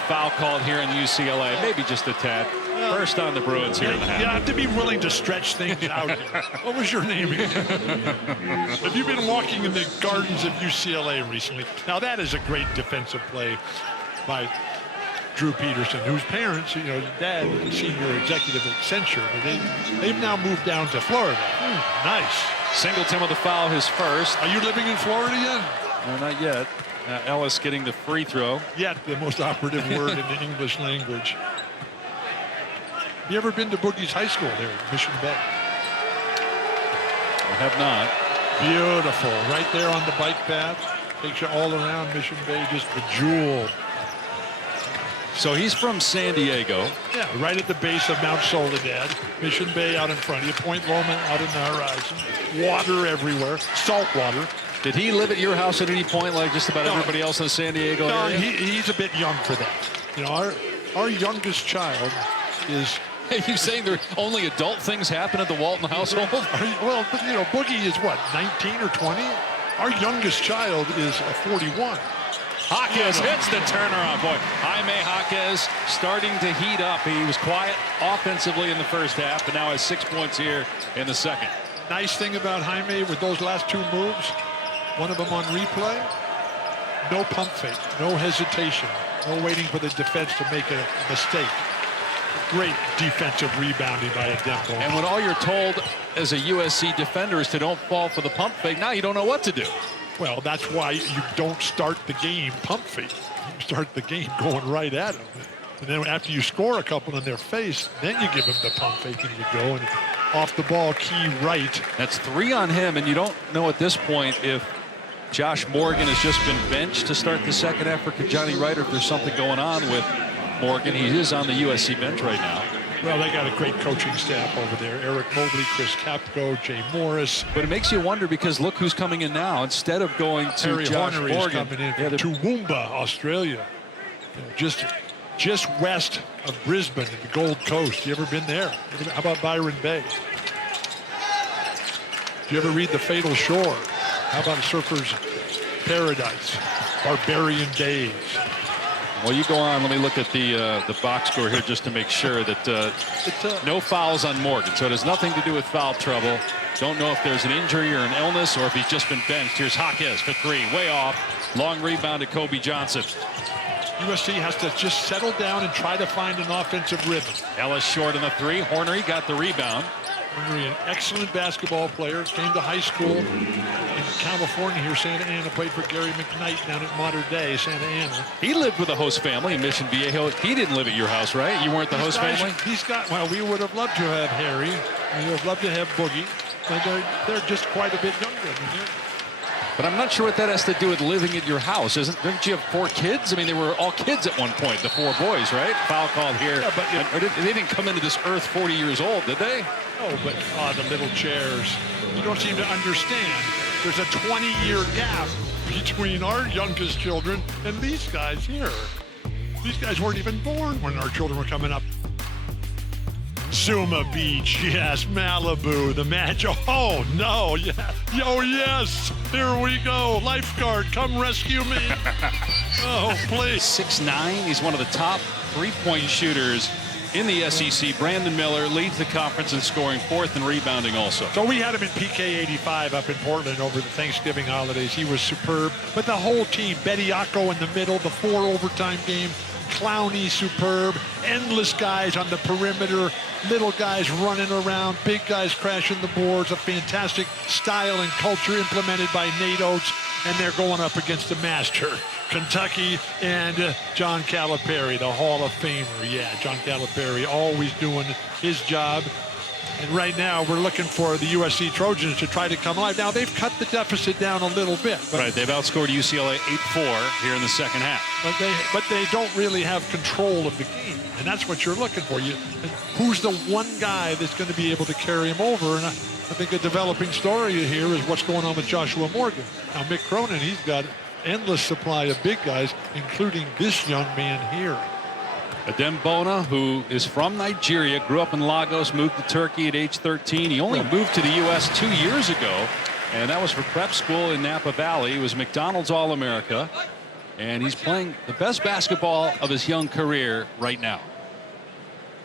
Foul called here in UCLA, maybe just a tad. First on the Bruins here in the half. You have to be willing to stretch things out here. What was your name again? Have you been walking in the gardens of UCLA recently? Now that is a great defensive play by Drew Peterson, whose parents, you know, his dad is a senior executive at Accenture, but they've now moved down to Florida. Nice. Singleton with the foul, his first. Are you living in Florida yet? No, not yet. Ellis getting the free throw. Yet, the most operative word in the English language. Have you ever been to Boogie's High School there in Mission Bay? I have not. Beautiful. Right there on the bike path. Takes you all around Mission Bay, just bejeweled. So he's from San Diego. Yeah, right at the base of Mount Soledad. Mission Bay out in front of you. Point Loma out in the horizon. Water everywhere. Salt water. Did he live at your house at any point like just about everybody else in the San Diego area? He's a bit young for that. You know, our youngest child is... Are you saying there only adult things happen at the Walton household? Well, you know, Boogie is what, 19 or 20? Our youngest child is 41. Jaquez hits the turnaround. Boy, Jaime Jaquez starting to heat up. He was quiet offensively in the first half, but now has 6 points here in the second. Nice thing about Jaime with those last two moves, one of them on replay, no pump fake, no hesitation, no waiting for the defense to make a mistake. Great defensive rebounding by Adem Bona. And when all you're told as a USC defender is to don't fall for the pump fake, now you don't know what to do. Well, that's why you don't start the game pump fake. You start the game going right at them. And then after you score a couple in their face, then you give them the pump fake and you go and off the ball key right. That's 3 on him, and you don't know at this point if Josh Morgan has just been benched to start the second half for Johnny Wright, or if there's something going on with Morgan. He is on the USC bench right now. Well, they got a great coaching staff over there. Eric Mobley, Chris Capco, Jay Morris. But it makes you wonder because look who's coming in now. Instead of going to Harry Josh Hornery Morgan, is coming in from Toowoomba, Australia. You know, just west of Brisbane and the Gold Coast. You ever been there? How about Byron Bay? Do you ever read The Fatal Shore? How about Surfer's Paradise? Barbarian Days. Well, you go on. Let me look at the box score here just to make sure that no fouls on Morgan. So it has nothing to do with foul trouble. Don't know if there's an injury or an illness or if he's just been benched. Here's Jaquez for 3. Way off. Long rebound to Kobe Johnson. USC has to just settle down and try to find an offensive rhythm. Ellis short on the 3. Hornery got the rebound. Hornery, an excellent basketball player. Came to high school in California here, Santa Ana. Played for Gary McKnight down at Modern Day, Santa Ana. He lived with a host family in Mission Viejo. He didn't live at your house, right? You weren't the host family? Well, we would have loved to have Harry. We would have loved to have Boogie. But they're just quite a bit younger. I mean, but I'm not sure what that has to do with living at your house. Didn't you have 4 kids? I mean, they were all kids at one point, the 4 boys, right? Foul called here. Yeah, but they didn't come into this earth 40 years old, did they? Oh, but the little chairs. You don't seem to understand. There's a 20-year gap between our youngest children and these guys here. These guys weren't even born when our children were coming up. Zuma Beach, yes, Malibu, the match. Oh, no, yeah. Oh, yes, here we go. Lifeguard, come rescue me. Oh, please. 6'9", he's one of the top three-point shooters in the SEC. Brandon Miller leads the conference in scoring, 4th and rebounding also. So we had him in PK 85 up in Portland over the Thanksgiving holidays. He was superb. But the whole team, Bediako in the middle, the 4 overtime game, Clowney superb, endless guys on the perimeter, little guys running around, big guys crashing the boards, a fantastic style and culture implemented by Nate Oates, and they're going up against the master, Kentucky, and John Calipari, the Hall of Famer. Yeah, John Calipari always doing his job. And right now we're looking for the USC Trojans to try to come alive. Now they've cut the deficit down a little bit. Right, they've outscored UCLA 8-4 here in the second half. But they don't really have control of the game, and that's what you're looking for. Who's the one guy that's going to be able to carry him over? And I think a developing story here is what's going on with Joshua Morgan. Now Mick Cronin, he's got endless supply of big guys, including this young man here. Adem Bona, who is from Nigeria, grew up in Lagos, moved to Turkey at age 13. He only moved to the U.S. 2 years ago, and that was for prep school in Napa Valley. He was McDonald's All-America, and he's playing the best basketball of his young career right now.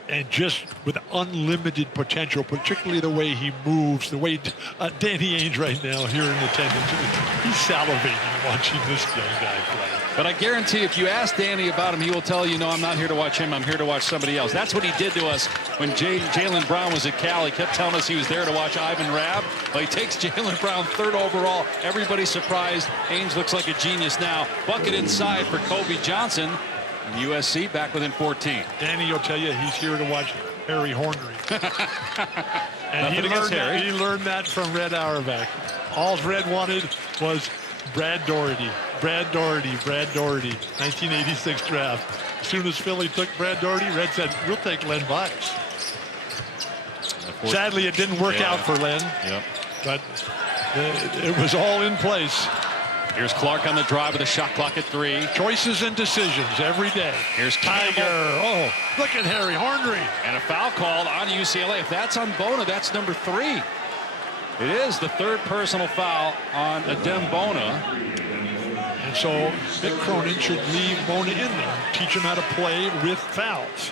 And just with unlimited potential, particularly the way he moves, the way Danny Ainge right now here in attendance, he's salivating watching this young guy play. But I guarantee if you ask Danny about him, he will tell you, no, I'm not here to watch him. I'm here to watch somebody else. That's what he did to us when Jaylen Brown was at Cal. He kept telling us he was there to watch Ivan Rabb. Well, he takes Jaylen Brown 3rd overall. Everybody's surprised. Ainge looks like a genius now. Bucket inside for Kobe Johnson. And USC back within 14. Danny will tell you he's here to watch Harry Hornery. And he learned that from Red Auerbach. All Red wanted was Brad Doherty. Brad Doherty, 1986 draft. As soon as Philly took Brad Doherty, Red said, we'll take Len Bias. Sadly, it didn't work out for Len. Yep. But it was all in place. Here's Clark on the drive with a shot clock at 3. Choices and decisions every day. Here's Tiger. Campbell. Oh, look at Harry Hornery. And a foul called on UCLA. If that's on Bona, that's number 3. It is the 3rd personal foul on Adem Bona. And so Mick Cronin should leave Bona in there, teach him how to play with fouls.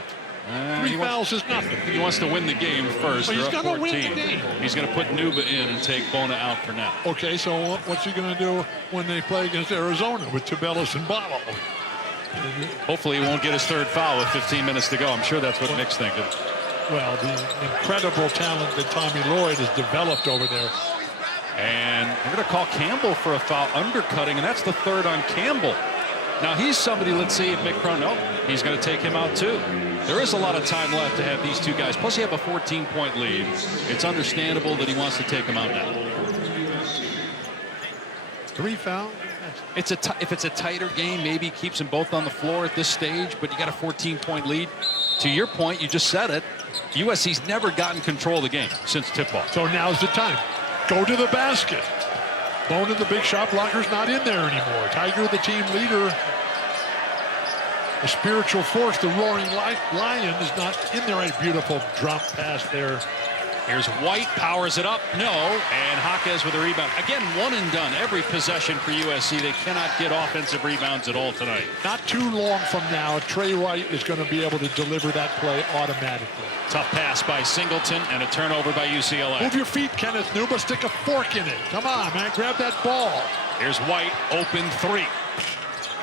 3 fouls is nothing. He wants to win the game first. Well, he's They're up gonna 14. win the game. He's going to put Nuba in and take Bona out for now. Okay, so what's he going to do when they play against Arizona with Tubelis and Bottle? Hopefully he won't get his 3rd foul with 15 minutes to go. I'm sure that's what Mick's thinking. Well, the incredible talent that Tommy Lloyd has developed over there. And we're going to call Campbell for a foul undercutting, and that's the 3rd on Campbell. Now he's somebody, let's see if Mick Cronin, no, he's going to take him out too. There is a lot of time left to have these 2 guys. Plus you have a 14-point lead. It's understandable that he wants to take him out now. 3 fouls? If it's a tighter game, maybe keeps them both on the floor at this stage, but you got a 14-point lead. To your point, you just said it, USC's never gotten control of the game since tip-off. So now's the time. Go to the basket. Bona, the big shot blocker's not in there anymore. Tiger, the team leader, the spiritual force, the roaring lion, is not in there. A beautiful drop pass there. Here's White, powers it up, no, and Jaquez with a rebound. Again, 1 and done every possession for USC. They cannot get offensive rebounds at all tonight. Not too long from now, Trey Wright is going to be able to deliver that play automatically. Tough pass by Singleton and a turnover by UCLA. Move your feet, Kenneth Nuba. Stick a fork in it. Come on, man. Grab that ball. Here's White, open 3.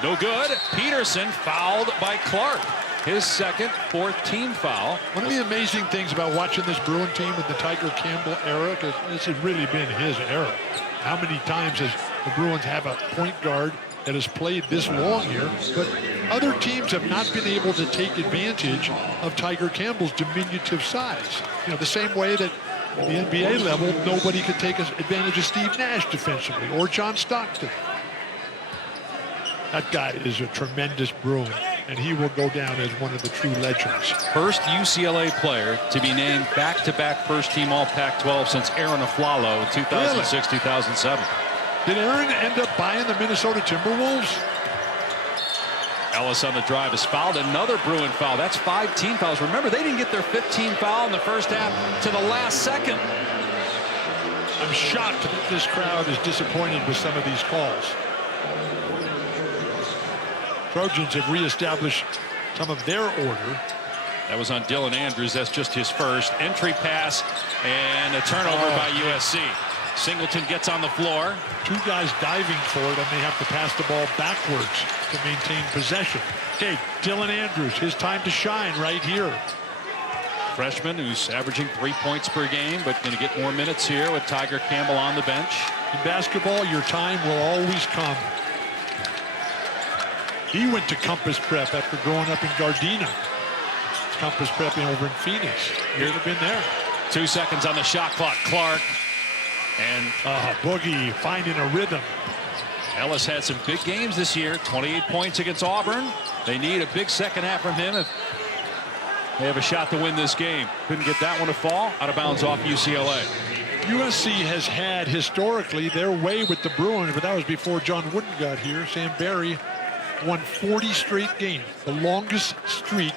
No good. Peterson fouled by Clark. His 2nd, 4th team foul. One of the amazing things about watching this Bruin team with the Tiger Campbell era, because this has really been his era. How many times has the Bruins have a point guard that has played this long here, but other teams have not been able to take advantage of Tiger Campbell's diminutive size. You know, the same way that at the NBA level, nobody could take advantage of Steve Nash defensively or John Stockton. That guy is a tremendous Bruin, and he will go down as one of the true legends. First UCLA player to be named back-to-back first-team All-Pac-12 since Aaron Aflalo in 2006-2007. Did Aaron end up buying the Minnesota Timberwolves? Ellis on the drive is fouled. Another Bruin foul. That's 5 team fouls. Remember, they didn't get their 15th foul in the first half to the last second. I'm shocked that this crowd is disappointed with some of these calls. Trojans have reestablished some of their order. That was on Dylan Andrews. That's just his first. Entry pass and a turnover by USC. Singleton gets on the floor. 2 guys diving for it, and they have to pass the ball backwards to maintain possession. Okay, Dylan Andrews, his time to shine right here. Freshman who's averaging 3 points per game, but going to get more minutes here with Tiger Campbell on the bench. In basketball, your time will always come. He went to Compass Prep after growing up in Gardena. Compass Prep over in Phoenix. He'd have been there. 2 seconds on the shot clock. Clark and Boogie finding a rhythm. Ellis had some big games this year. 28 points against Auburn. They need a big second half from him if they have a shot to win this game. Couldn't get that one to fall. Out of bounds off UCLA. USC has had historically their way with the Bruins, but that was before John Wooden got here. Sam Barry won 40 straight games, the longest streak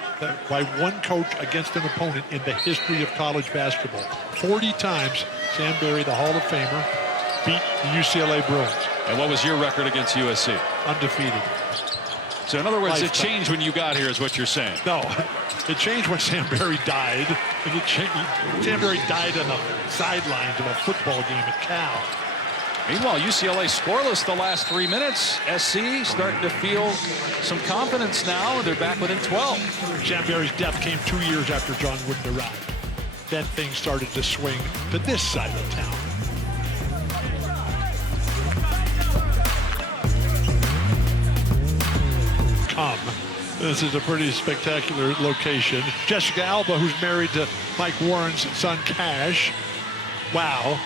by one coach against an opponent in the history of college basketball. 40 times Sam Barry, the Hall of Famer, beat the UCLA Bruins. And what was your record against USC? Undefeated. So in other words, it changed when you got here is what you're saying. No, it changed when Sam Barry died. And it changed. Sam Barry died on the sidelines of a football game at Cal. Meanwhile, UCLA scoreless the last 3 minutes. SC starting to feel some confidence now. They're back within 12. Sam Barry's death came 2 years after John Wooden arrived. Then things started to swing to this side of town. This is a pretty spectacular location. Jessica Alba, who's married to Mike Warren's son, Cash. Wow.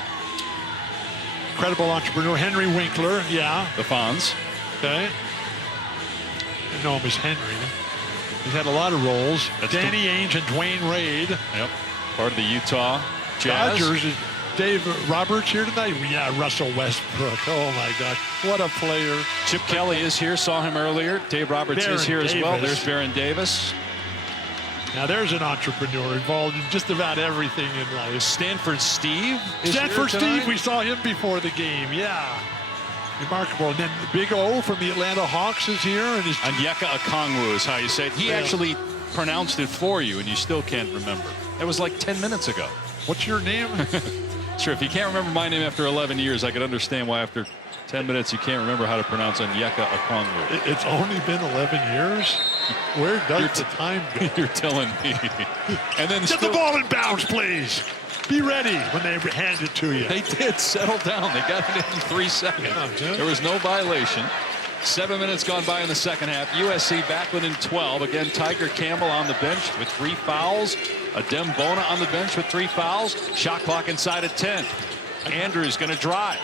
Incredible entrepreneur. Henry Winkler, yeah. The Fonz. Okay. I know him as Henry. He's had a lot of roles. Danny Ainge and Dwayne Wade. Yep. Part of the Utah Jazz. Dodgers. Is Dave Roberts here tonight? Yeah, Russell Westbrook. Oh, my God. What a player. Chip Kelly is here. Saw him earlier. Dave Roberts is here as well. There's Baron Davis. Now, there's an entrepreneur involved in just about everything in life. Stanford Steve is Stanford here tonight. Steve, we saw him before the game. Yeah. Remarkable. And then the Big O from the Atlanta Hawks is here. And his Onyeka Okongwu is how you say it. He actually pronounced it for you, and you still can't remember. It was like 10 minutes ago. What's your name? Sure, if you can't remember my name after 11 years, I could understand why after 10 minutes you can't remember how to pronounce Onyeka Okongwu. It's only been 11 years? Where does the time go? You're telling me. And then Get the ball in bounds, please. Be ready when they hand it to you. They did settle down. They got it in 3 seconds. Yeah. There was no violation. 7 minutes gone by in the second half. USC back within 12. Again, Tiger Campbell on the bench with 3 fouls. Adem Bona on the bench with 3 fouls. Shot clock inside at 10. Andrews going to drive.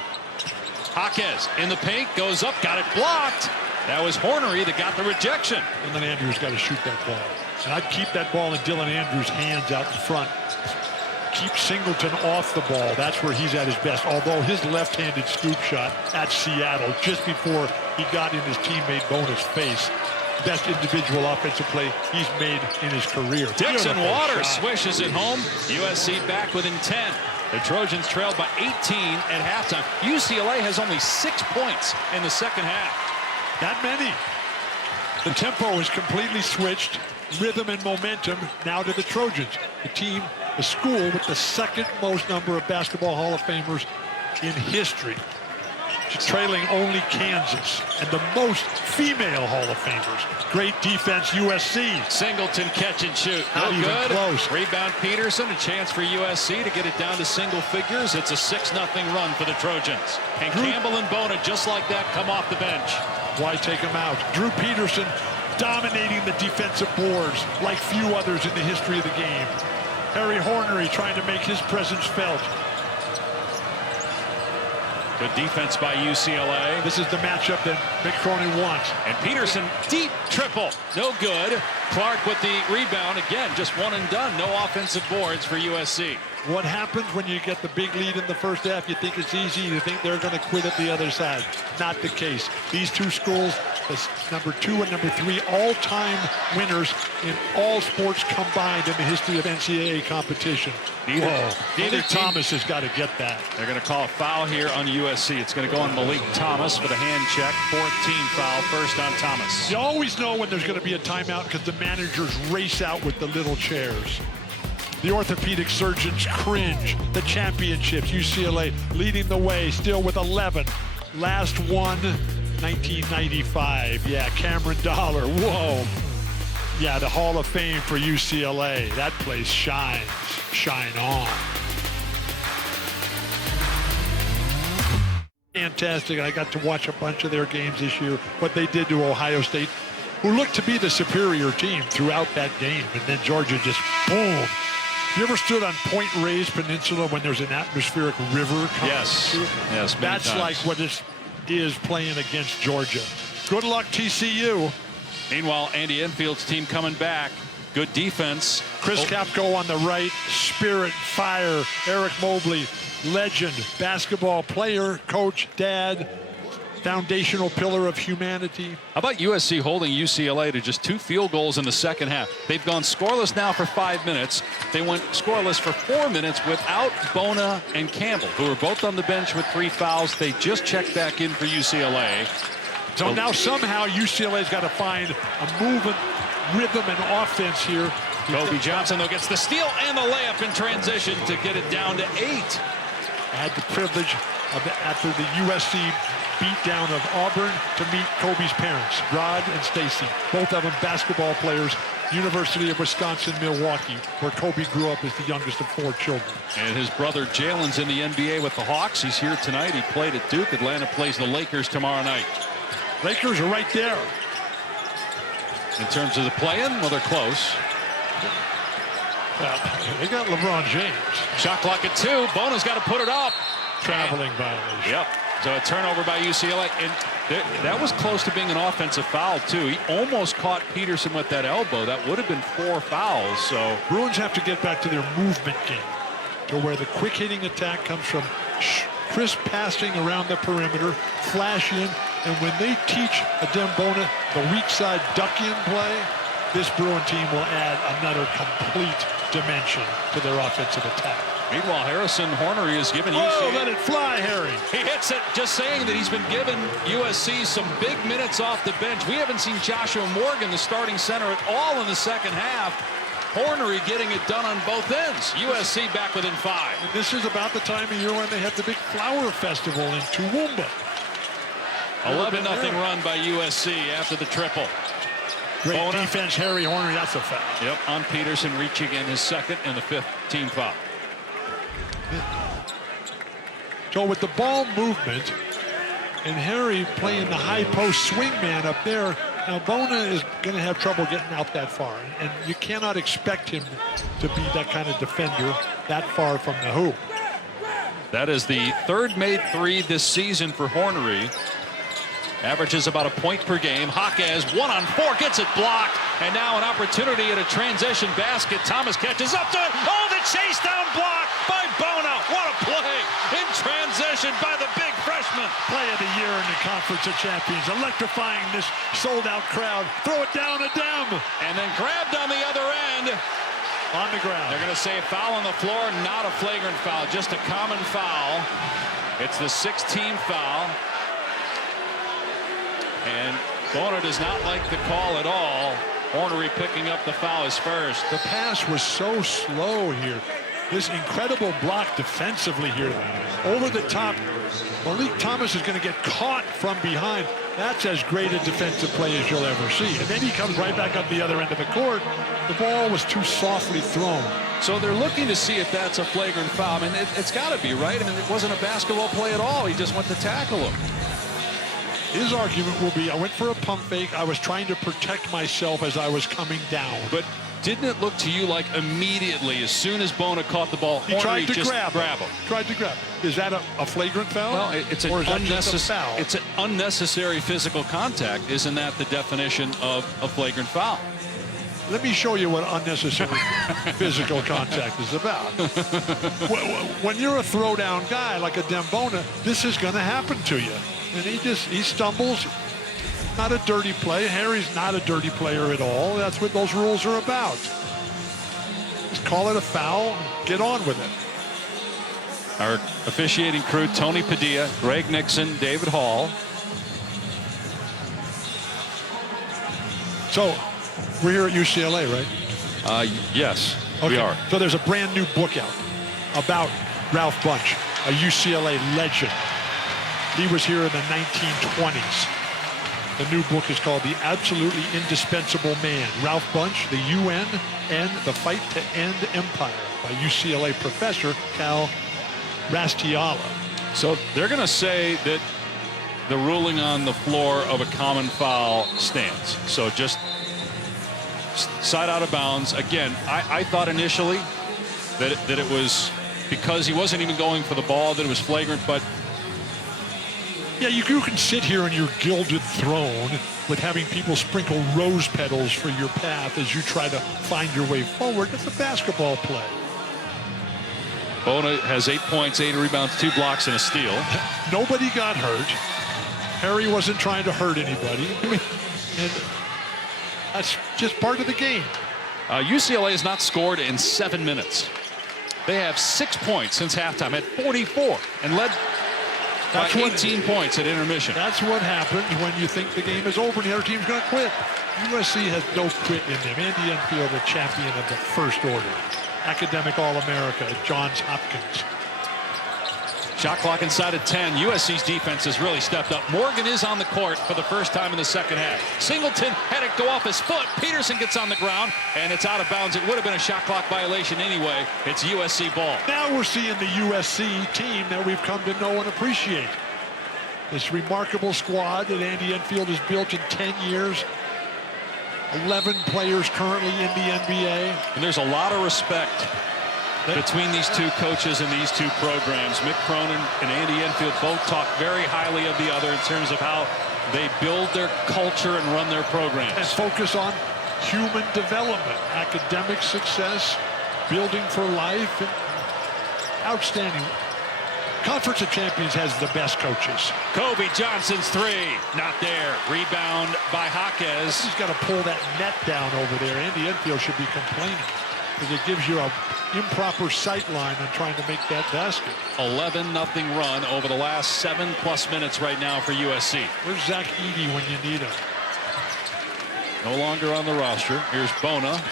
Jaquez in the paint, goes up, got it blocked. That was Hornery that got the rejection. And then Andrews got to shoot that ball. And I'd keep that ball in Dylan Andrews' hands out in front. Keep Singleton off the ball. That's where he's at his best. Although his left-handed scoop shot at Seattle just before he got in his teammate Bona's face. Best individual offensive play he's made in his career. Dixon Beautiful Waters shot. swishes it home. USC back within 10. The Trojans trailed by 18 at halftime. UCLA has only 6 points in the second half. That many. The tempo is completely switched. Rhythm and momentum now to the Trojans. The team, the school with the second most number of basketball Hall of Famers in history. Trailing only Kansas, and the most female Hall of Famers. Great defense, USC. Singleton catch and shoot. No Not even good. close. Rebound Peterson. A chance for USC to get it down to single figures. It's a 6-0 run for the Trojans. And Campbell and Bona, just like that, come off the bench. Why take him out? Drew Peterson dominating the defensive boards like few others in the history of the game. Harry Hornery trying to make his presence felt. Good defense by UCLA. This is the matchup that Mick Cronin wants. And Peterson, deep triple. No good. Clark with the rebound. Again, just one and done. No offensive boards for USC. What happens when you get the big lead in the first half? You think it's easy. You think they're going to quit at the other side. Not the case. These two schools, number 2 and number 3, all-time winners in all sports combined in the history of NCAA competition. Neither Thomas has got to get that. They're going to call a foul here on USC. It's going to go on Malik Thomas for the hand check. 14 foul, first on Thomas. You always know when there's going to be a timeout because the managers race out with the little chairs. The orthopedic surgeons cringe. The championships, UCLA leading the way, still with 11. Last one, 1995. Yeah, Cameron Dollar. Whoa. Yeah, the Hall of Fame for UCLA. That place shines. Shine on. Fantastic. I got to watch a bunch of their games this year. What they did to Ohio State, who looked to be the superior team throughout that game. And then Georgia just, boom. You ever stood on Point Reyes Peninsula when there's an atmospheric river coming? Yes. Yes, many That's times. like what it is playing against Georgia. Good luck, TCU. Meanwhile, Andy Enfield's team coming back. Good defense. Chris Kapko on the right. Spirit, fire. Eric Mobley, legend, basketball player, coach, dad, foundational pillar of humanity. How about USC holding UCLA to just 2 field goals in the second half? They've gone scoreless now for 5 minutes. They went scoreless for 4 minutes without Bona and Campbell, who are both on the bench with 3 fouls. They just checked back in for UCLA. So now somehow UCLA's got to find a movement, rhythm, and offense here. Kobe Johnson, though, gets the steal and the layup in transition to get it down to 8. I had the privilege of after the USC beatdown of Auburn to meet Kobe's parents, Rod and Stacy, both of them basketball players, University of Wisconsin-Milwaukee, where Kobe grew up as the youngest of 4 children. And his brother Jalen's in the NBA with the Hawks. He's here tonight. He played at Duke. Atlanta plays the Lakers tomorrow night. Lakers are right there. In terms of the play-in, well, they're close. Well, they got LeBron James. Shot clock at 2. Bona's got to put it up. Traveling violation. Yep. So a turnover by UCLA. And That was close to being an offensive foul, too. He almost caught Peterson with that elbow. That would have been 4 fouls. So Bruins have to get back to their movement game, to where the quick hitting attack comes from crisp passing around the perimeter, flash in, and when they teach Dembona the weak side duck-in play, this Bruin team will add another complete dimension to their offensive attack. meanwhile, Harrison Hornery is giving Whoa, UCLA. let it fly, Harry. He hits it, just saying that he's been giving USC some big minutes off the bench. We haven't seen Joshua Morgan, the starting center, at all in the second half. Hornery getting it done on both ends. USC back within 5. And this is about the time of year when they have the big flower festival in Toowoomba. 11-0 run by USC after the triple. Great defense, Harry Hornery. That's a foul. Yep, on Peterson, reaching in his 2nd and the 5th team foul. So with the ball movement and Harry playing the high post swing man up there, now Bona is going to have trouble getting out that far, and you cannot expect him to be that kind of defender that far from the hoop. That is the 3rd made 3 this season for Hornery. Averages about a point per game. Jaquez 1-on-4 gets it blocked, and now an opportunity at a transition basket. Thomas catches up to it. Oh, the chase down block by Bona. What a play in transition by the big freshman. Play of the year in the Conference of Champions, electrifying this sold-out crowd. Throw it down to Dem. And then grabbed on the other end. On the ground. They're going to say a foul on the floor, not a flagrant foul, just a common foul. It's the 6th-team foul. And Bona does not like the call at all. Hornery picking up the foul is first. The pass was so slow here. This incredible block defensively here. Over the top. Malik Thomas is going to get caught from behind. That's as great a defensive play as you'll ever see. And then he comes right back up the other end of the court. The ball was too softly thrown. So they're looking to see if that's a flagrant foul. I mean, it's got to be, right? I mean, it wasn't a basketball play at all. He just went to tackle him. His argument will be, I went for a pump fake. I was trying to protect myself as I was coming down. But didn't it look to you like immediately, as soon as Bona caught the ball, he tried to just grab him? Tried to grab him. Is that a flagrant foul? Well, it's an unnecessary. It's an unnecessary physical contact. Isn't that the definition of a flagrant foul? Let me show you what unnecessary physical contact is about. When you're a throwdown guy like a Dembona, this is going to happen to you. And he stumbles. Not a dirty play. Harry's not a dirty player at all. That's what those rules are about. Just call it a foul. Get on with it. Our officiating crew: Tony Padilla, Greg Nixon, David Hall. So we're here at UCLA, right? Yes, okay. we are. So there's a brand new book out about Ralph Bunche, a UCLA legend. He was here in the 1920s. The new book is called The Absolutely Indispensable Man, Ralph Bunche, the UN, and the Fight to End Empire by UCLA professor Cal Rastiala. So they're going to say that the ruling on the floor of a common foul stands. So just side out of bounds. Again, I thought initially that it was because he wasn't even going for the ball that it was flagrant, but yeah, you can sit here in your gilded throne with having people sprinkle rose petals for your path as you try to find your way forward. It's a basketball play. Bona has 8 points, 8 rebounds, 2 blocks, and a steal. Nobody got hurt. Harry wasn't trying to hurt anybody. And that's just part of the game. UCLA has not scored in 7 minutes. They have 6 points since halftime at 44 and led by 18 points at intermission. That's what happens when you think the game is over and the other team's going to quit. USC has no quit in them. Andy Enfield, the champion of the first order. Academic All-America at Johns Hopkins. Shot clock inside at 10. USC's defense has really stepped up. Morgan is on the court for the first time in the second half. Singleton had it go off his foot. Peterson gets on the ground, and it's out of bounds. It would have been a shot clock violation anyway. It's USC ball. Now we're seeing the USC team that we've come to know and appreciate. This remarkable squad that Andy Enfield has built in 10 years. 11 players currently in the NBA. And there's a lot of respect between these two coaches and these two programs. Mick Cronin and Andy Enfield both talk very highly of the other in terms of how They build their culture and run their programs. And focus on human development, academic success, building for life, and outstanding. Conference of Champions has the best coaches. Kobe Johnson's three, not there. Rebound by Jaquez. He's got to pull that net down over there. Andy Enfield should be complaining because it gives you an improper sight line on trying to make that basket. 11-0 run over the last 7+ minutes right now for USC. Where's Zach Edey when you need him? No longer on the roster. Here's Bona.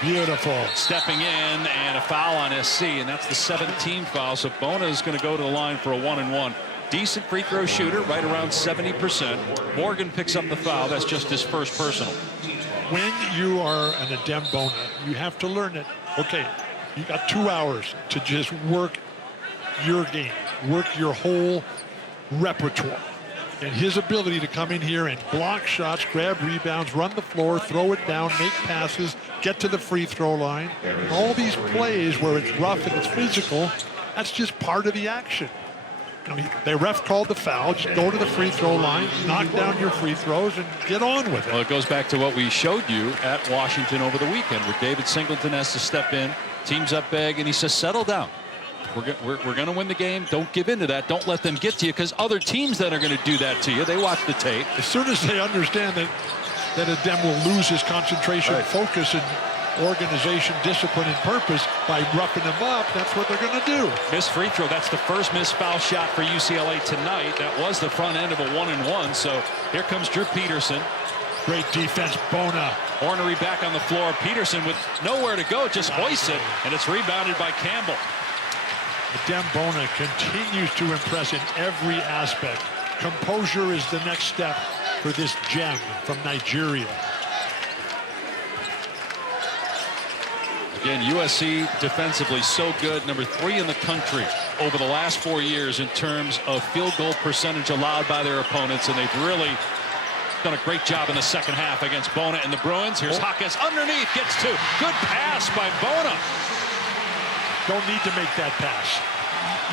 Beautiful. Stepping in, and a foul on SC, and that's the 17th foul. So Bona is going to go to the line for a 1-and-1. Decent free throw shooter, right around 70%. Morgan picks up the foul. That's just his first personal. When you are an Adem Bona, you have to learn it. Okay, you got 2 hours to just work your game, work your whole repertoire. And his ability to come in here and block shots, grab rebounds, run the floor, throw it down, make passes, get to the free throw line. And all these plays where it's rough and it's physical, that's just part of the action. I mean, the ref called the foul. Just go to the free throw line, knock down your free throws, and get on with it. Well, it goes back to what we showed you at Washington over the weekend, where David Singleton has to step in, team's up big, and he says, settle down. We're going to win the game. Don't give in to that. Don't let them get to you, because other teams that are going to do that to you, they watch the tape. As soon as they understand that Adem will lose his concentration, focus, and organization, discipline, and purpose by roughing them up, that's what they're going to do. Missed free throw. That's the first missed foul shot for UCLA tonight. That was the front end of a 1-and-1. So here comes Drew Peterson. Great defense, Bona. Ornery back on the floor. Peterson with nowhere to go, just hoists it, and it's rebounded by Campbell. Adem Bona continues to impress in every aspect. Composure is the next step for this gem from Nigeria. Again, USC defensively so good, number 3 in the country over the last 4 years in terms of field goal percentage allowed by their opponents, and they've really done a great job in the second half against Bona and the Bruins. Here's Jaquez underneath, gets 2. Good pass by Bona. Don't need to make that pass.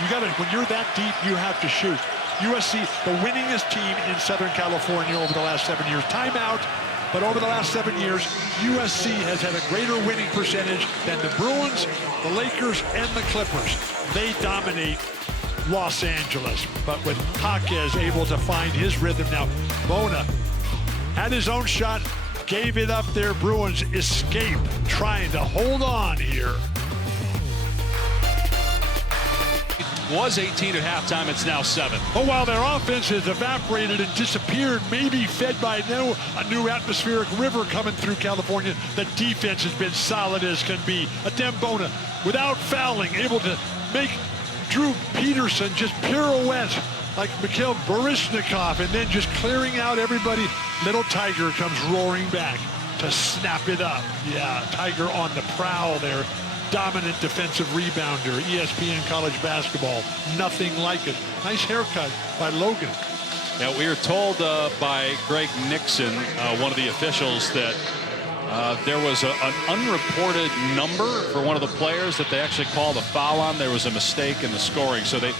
You got to, when you're that deep, you have to shoot. USC, the winningest team in Southern California over the last 7 years. Timeout, but over the last 7 years, USC has had a greater winning percentage than the Bruins, the Lakers, and the Clippers. They dominate Los Angeles, but with Jaquez able to find his rhythm now, Bona had his own shot, gave it up there. Bruins escape, trying to hold on here. Was 18 at halftime. It's now 7. But while their offense has evaporated and disappeared, maybe fed by a new atmospheric river coming through California, the defense has been solid as can be. Adem Bona, without fouling, able to make Drew Peterson just pirouette like Mikhail Baryshnikov, and then just clearing out everybody. Little Tiger comes roaring back to snap it up. Yeah, Tiger on the prowl there. Dominant defensive rebounder, ESPN college basketball, nothing like it. Nice haircut by Logan. Now, we were told by Greg Nixon, one of the officials, that there was an unreported number for one of the players that they actually called a foul on. There was a mistake in the scoring, so they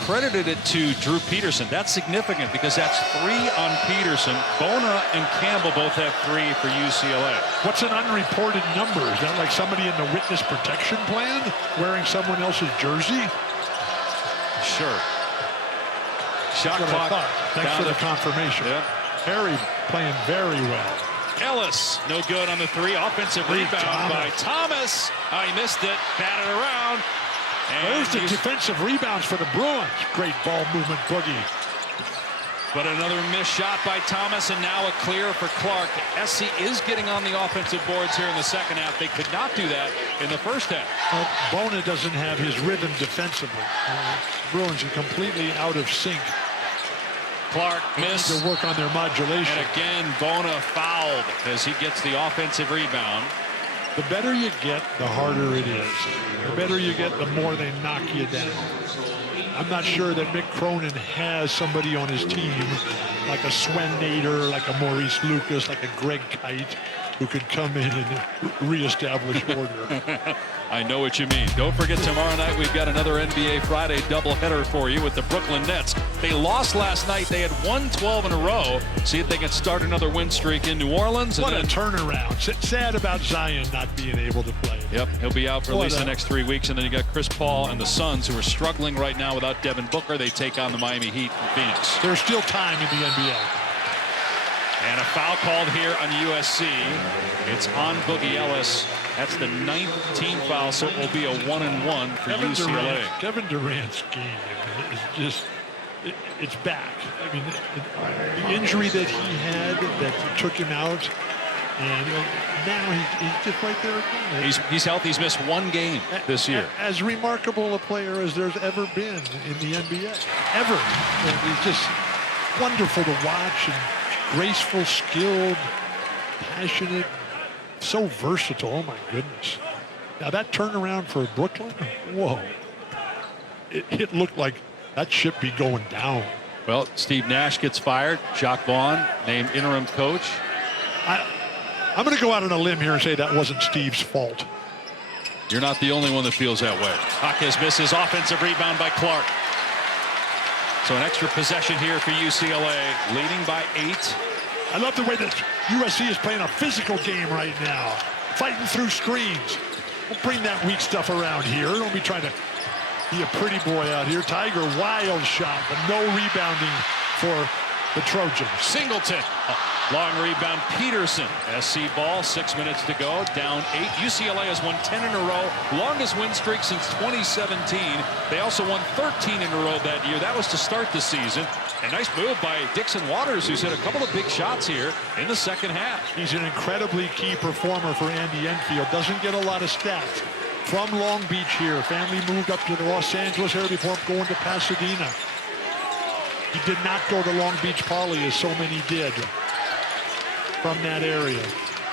credited it to Drew Peterson. That's significant because that's 3 on Peterson. Bona and Campbell both have 3 for UCLA. What's an unreported number? Is that like somebody in the witness protection plan wearing someone else's jersey? Sure. Shot That's what clock. I thought. Thanks for the confirmation. Yep. Harry playing very well. Ellis, no good on the 3. Offensive rebound by Thomas. Oh, he missed it. Batted around. There's the defensive rebounds for the Bruins. Great ball movement, Boogie. But another missed shot by Thomas, and now a clear for Clark. SC is getting on the offensive boards here in the second half. They could not do that in the first half. Bona doesn't have his rhythm defensively. Bruins are completely out of sync. Clark missed. To work on their modulation. And again, Bona fouled as he gets the offensive rebound. The better you get, the harder it is. The better you get, the more they knock you down. I'm not sure that Mick Cronin has somebody on his team like a Swen Nader, like a Maurice Lucas, like a Greg Kite, who could come in and reestablish order. I know what you mean. Don't forget, tomorrow night we've got another NBA Friday doubleheader for you with the Brooklyn Nets. They lost last night. They had won 12 in a row. See if they can start another win streak in New Orleans. What a turnaround. Sad about Zion not being able to play. Yep, he'll be out for at least the next 3 weeks. And then you got Chris Paul and the Suns, who are struggling right now without Devin Booker. They take on the Miami Heat from Phoenix. There's still time in the NBA. And a foul called here on USC. It's on Boogie Ellis. That's the 9th team foul, so it will be a 1-and-1 for UCLA. Kevin Durant's game is just, it's back. I mean, the injury that he had that took him out, and now he's just right there again. He's healthy. He's missed one game this year. As remarkable a player as there's ever been in the NBA. Ever. And he's just wonderful to watch, and graceful, skilled, passionate, so versatile. Oh my goodness. Now that turnaround for Brooklyn, whoa. It looked like that ship be going down. Well, Steve Nash gets fired. Jacques Vaughn named interim coach. I'm going to go out on a limb here and say that wasn't Steve's fault. You're not the only one that feels that way. Jaquez misses. Offensive rebound by Clark. So an extra possession here for UCLA, leading by 8. I love the way that USC is playing a physical game right now, fighting through screens. Don't bring that weak stuff around here. Don't be trying to be a pretty boy out here. Tiger, wild shot, but no rebounding for the Trojans. Singleton. Long rebound, Peterson. SC ball, 6 minutes to go, down 8. UCLA has won 10 in a row, longest win streak since 2017. They also won 13 in a row that year. That was to start the season. A nice move by Dixon Waters, who's hit a couple of big shots here in the second half. He's an incredibly key performer for Andy Enfield. Doesn't get a lot of stats. From Long Beach here. Family moved up to the Los Angeles area before going to Pasadena. He did not go to Long Beach Poly as so many did from that area.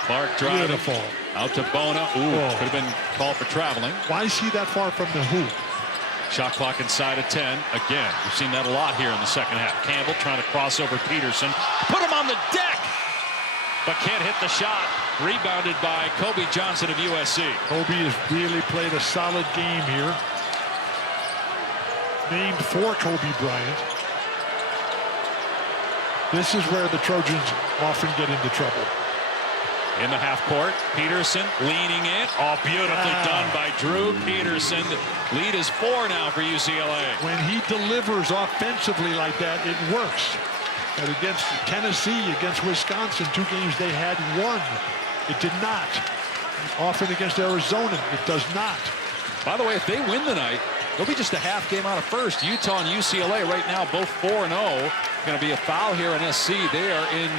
Clark driving. Beautiful. Out to Bona. Ooh, could have been called for traveling. Why is he that far from the hoop? Shot clock inside of 10. Again, we've seen that a lot here in the second half. Campbell trying to cross over Peterson. Put him on the deck, but can't hit the shot. Rebounded by Kobe Johnson of USC. Kobe has really played a solid game here. Named for Kobe Bryant. This is where the Trojans often get into trouble. In the half court, Peterson leaning in. Oh, beautifully done by Drew Peterson. Lead is 4 now for UCLA. When he delivers offensively like that, it works. But against Tennessee, against Wisconsin, 2 games they had won. It did not. Often against Arizona, it does not. By the way, if they win tonight, they'll be just a half game out of first. Utah and UCLA right now both 4-0. Going to be a foul here on SC. They are in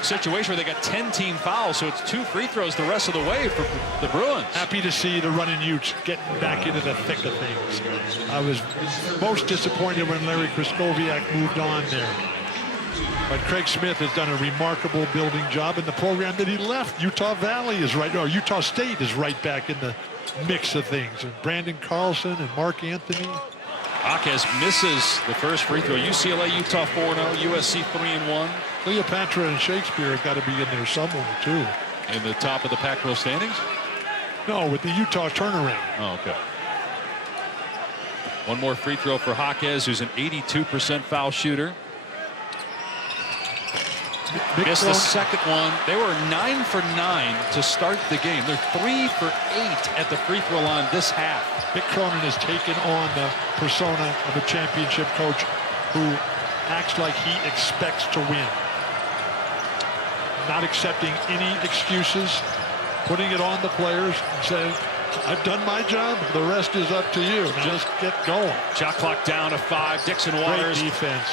a situation where they got 10 team fouls, so it's 2 free throws the rest of the way for the Bruins. Happy to see the running Utes getting back into the thick of things. I was most disappointed when Larry Kraskowiak moved on there. But Craig Smith has done a remarkable building job in the program that he left. Utah Valley is right, or Utah State is right back in the mix of things. And Brandon Carlson and Mark Anthony. Jaquez misses the first free throw. UCLA, Utah 4-0, USC 3-1. Cleopatra and Shakespeare have got to be in there somewhere, too. In the top of the Pac-12 standings? No, with the Utah turnaround. Oh, okay. One more free throw for Jaquez, who's an 82% foul shooter. Missed the second one. They were 9 for 9 to start the game. They're 3 for 8 at the free throw line this half. Mick Cronin has taken on the persona of a championship coach who acts like he expects to win. Not accepting any excuses, putting it on the players and saying, I've done my job, the rest is up to you. Just get going. Shot clock down to 5. Dixon Waters. Great defense.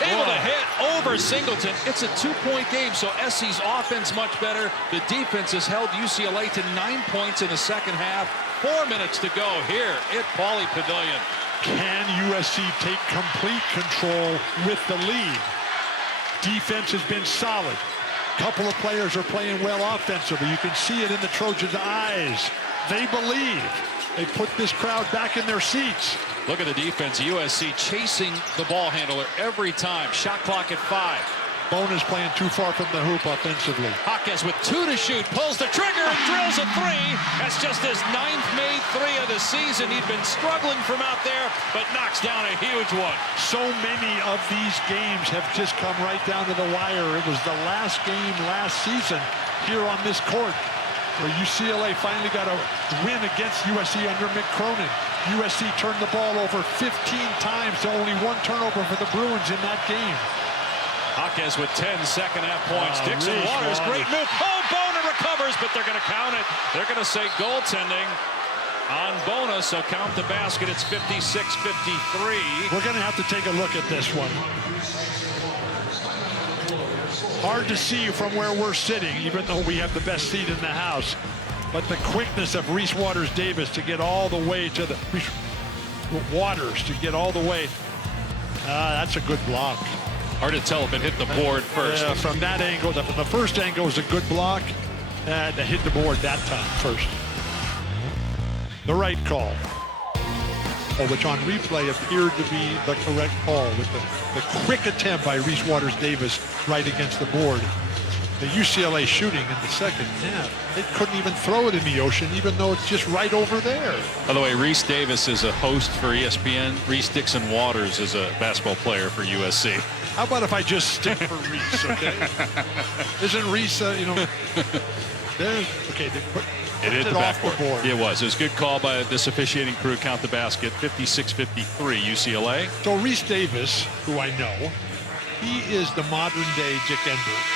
Able to hit over Singleton. It's a 2-point game, so SC's offense much better. The defense has held UCLA to 9 points in the second half. 4 minutes to go here at Pauley Pavilion. Can USC take complete control with the lead? Defense has been solid. Couple of players are playing well offensively. You can see it in the Trojans' eyes. They believe. They put this crowd back in their seats. Look at the defense. USC chasing the ball handler every time. Shot clock at 5. Bona's playing too far from the hoop offensively. Jaquez with 2 to shoot, pulls the trigger and drills a 3. That's just his 9th made 3 of the season. He'd been struggling from out there, but knocks down a huge one. So many of these games have just come right down to the wire. It was the last game last season here on this court where UCLA finally got a win against USC under Mick Cronin. USC turned the ball over 15 times to only 1 turnover for the Bruins in that game. Jaquez with 10 second-half points. Dixon Reese Waters, great Waters. move. Oh, Bona recovers, but they're going to count it. They're going to say goaltending on Bona, so count the basket. It's 56-53. We're going to have to take a look at this one. Hard to see from where we're sitting, even though we have the best seat in the house. But the quickness of Reese Waters-Davis to get all the way to the Waters to get all the way. That's a good block. Hard to tell if it hit the board first. Yeah, from that angle, the first angle was a good block. And it hit the board that time first. The right call. Which on replay appeared to be the correct call with the quick attempt by Reese Waters-Davis right against the board. The UCLA shooting in the second half, they couldn't even throw it in the ocean, even though it's just right over there. By the way, Reese Davis is a host for ESPN. Reese Dixon Waters is a basketball player for USC. How about if I just stick for Reese, okay? Isn't Reese, there? Okay, they put It hit it the off the backboard. board. It was a good call by this officiating crew. Count the basket. 56-53 UCLA. So Reese Davis, who I know, he is the modern day Dick Enberg.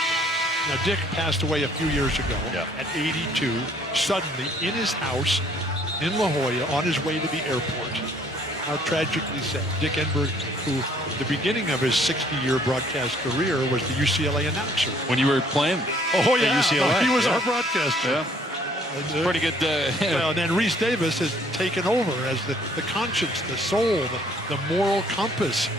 Now, Dick passed away a few years ago at 82, suddenly in his house in La Jolla on his way to the airport. How tragically sad. Dick Enberg, who at the beginning of his 60-year broadcast career was the UCLA announcer. When you were playing at UCLA. He was our broadcaster. Yeah. Pretty good. Well, and then Reese Davis has taken over as the conscience, the soul, the moral compass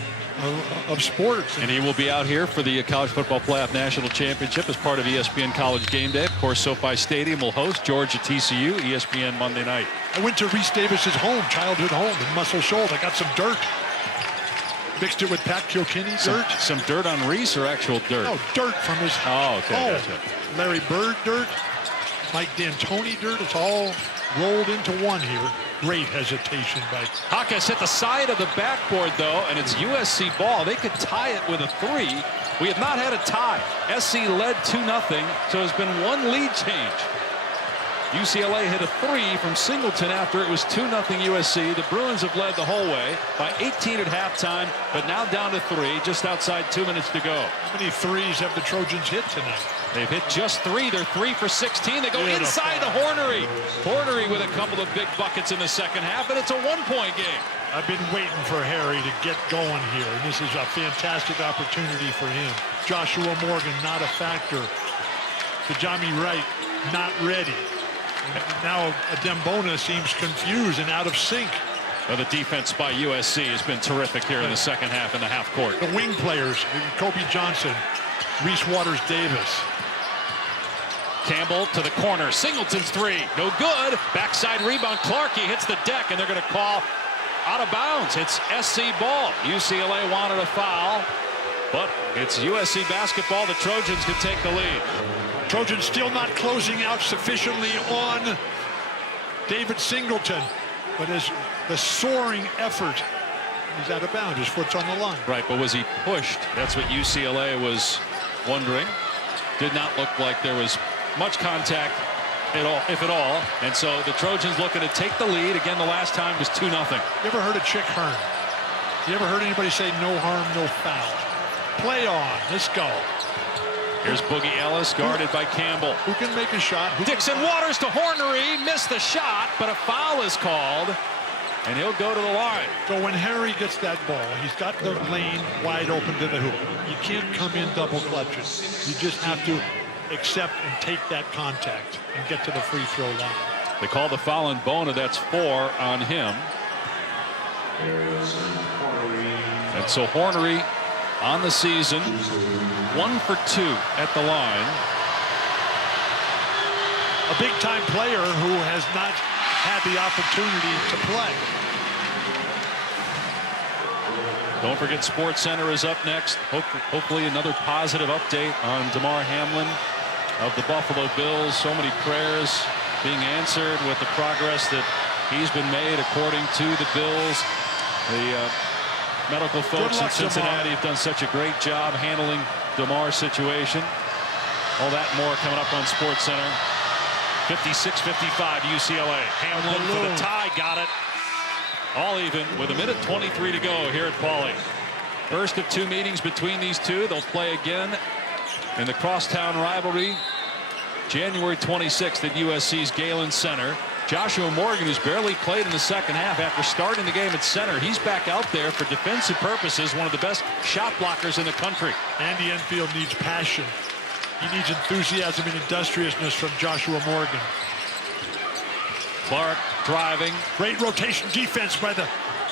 of sports. And he will be out here for the College Football Playoff National Championship as part of ESPN College Game Day. Of course, SoFi Stadium will host Georgia TCU, ESPN Monday night. I went to Reese Davis's home, childhood home in Muscle Shoals. I got some dirt. Mixed it with Pat Kilkenny's dirt. Some dirt on Reese or actual dirt? No, dirt from his home. Gotcha. Larry Bird dirt, Mike D'Antoni dirt. It's all rolled into one here. Great hesitation by Jaquez hit the side of the backboard, though, and it's USC ball. They could tie it with a 3. We have not had a tie. SC led 2-0, so there's been 1 lead change. UCLA hit a 3 from Singleton after it was 2-0 USC. The Bruins have led the whole way by 18 at halftime, but now down to 3, just outside 2 minutes to go. How many threes have the Trojans hit tonight? They've hit just 3. They're 3 for 16. They go inside to Hornery. Hornery with a couple of big buckets in the second half, and it's a 1-point game. I've been waiting for Harry to get going here, and this is a fantastic opportunity for him. Joshua Morgan, not a factor. Tajami Wright, not ready. And now Dembona seems confused and out of sync. Well, the defense by USC has been terrific here in the second half in the half court. The wing players, Kobe Johnson, Reese Waters-Davis. Campbell to the corner. Singleton's 3. No good. Backside rebound. Clarkey hits the deck, and they're going to call out of bounds. It's SC ball. UCLA wanted a foul, but it's USC basketball. The Trojans can take the lead. Trojans still not closing out sufficiently on David Singleton, but as the soaring effort, he's out of bounds. His foot's on the line. Right, but was he pushed? That's what UCLA was wondering. Did not look like there was much contact at all, if at all. And so the Trojans looking to take the lead. Again, the last time was 2-0. You ever heard of Chick Hearn? You ever heard anybody say no harm, no foul? Play on. Let's go. Here's Boogie Ellis, guarded by Campbell. Who can make a shot? Dixon Waters to Hornery. Missed the shot, but a foul is called, and he'll go to the line. So when Harry gets that ball, he's got the lane wide open to the hoop. You can't come in double clutching. You just have to accept and take that contact and get to the free throw line. They call the foul on Bona. That's 4 on him. And so Hornery on the season, 1 for 2 at the line. A big-time player who has not had the opportunity to play. Don't forget SportsCenter is up next. Hopefully another positive update on Damar Hamlin of the Buffalo Bills. So many prayers being answered with the progress that he's been made according to the Bills. The medical folks in Cincinnati have done such a great job handling Damar's situation. All that and more coming up on SportsCenter. 56-55 UCLA. Hamlin for the tie, got it. All even with 1:23 to go here at Pauley. First of two meetings between these two. They'll play again in the crosstown rivalry January 26th at USC's Galen Center. Joshua Morgan, who's barely played in the second half after starting the game at center, he's back out there for defensive purposes, one of the best shot blockers in the country. Andy Enfield needs passion. He needs enthusiasm and industriousness from Joshua Morgan. Clark driving. Great rotation defense by the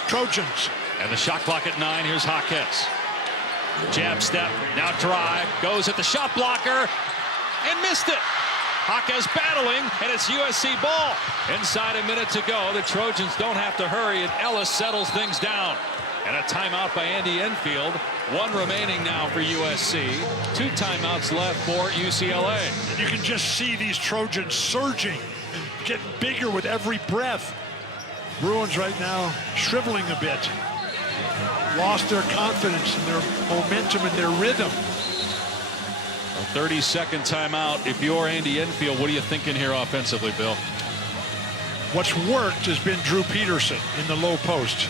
Trojans. And the shot clock at 9. Here's Jaquez. Jab step, now drive, goes at the shot blocker and missed it. Jaquez battling, and it's USC ball. Inside a minute to go. The Trojans don't have to hurry, and Ellis settles things down. And a timeout by Andy Enfield. One remaining now for USC. 2 timeouts left for UCLA. You can just see these Trojans surging, getting bigger with every breath. Bruins right now shriveling a bit. Lost their confidence and their momentum and their rhythm. A 30-second timeout. If you're Andy Enfield, what are you thinking here offensively, Bill? What's worked has been Drew Peterson in the low post.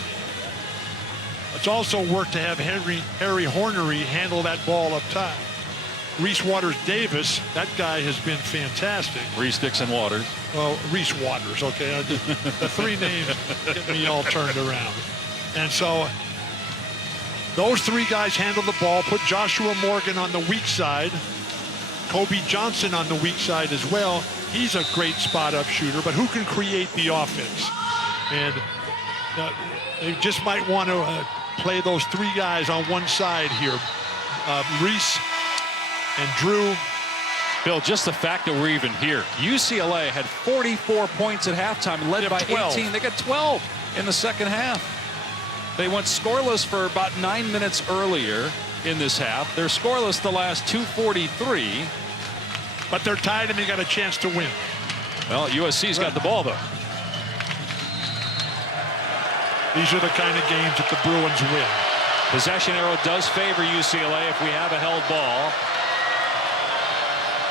It's also worked to have Harry Hornery handle that ball up top. Reese Waters-Davis, that guy has been fantastic. Reese Dixon Waters. Well, Reese Waters, okay. The 3 names get me all turned around. And so those 3 guys handle the ball, put Joshua Morgan on the weak side, Kobe Johnson on the weak side as well. He's a great spot-up shooter, but who can create the offense? And they just might want to play those 3 guys on one side here. Reese and Drew. Bill, just the fact that we're even here. UCLA had 44 points at halftime, led by 12. 18. They got 12 in the second half. They went scoreless for about 9 minutes earlier in this half. They're scoreless the last 2:43. But they're tied and they got a chance to win. Well, USC's got the ball, though. These are the kind of games that the Bruins win. Possession arrow does favor UCLA if we have a held ball.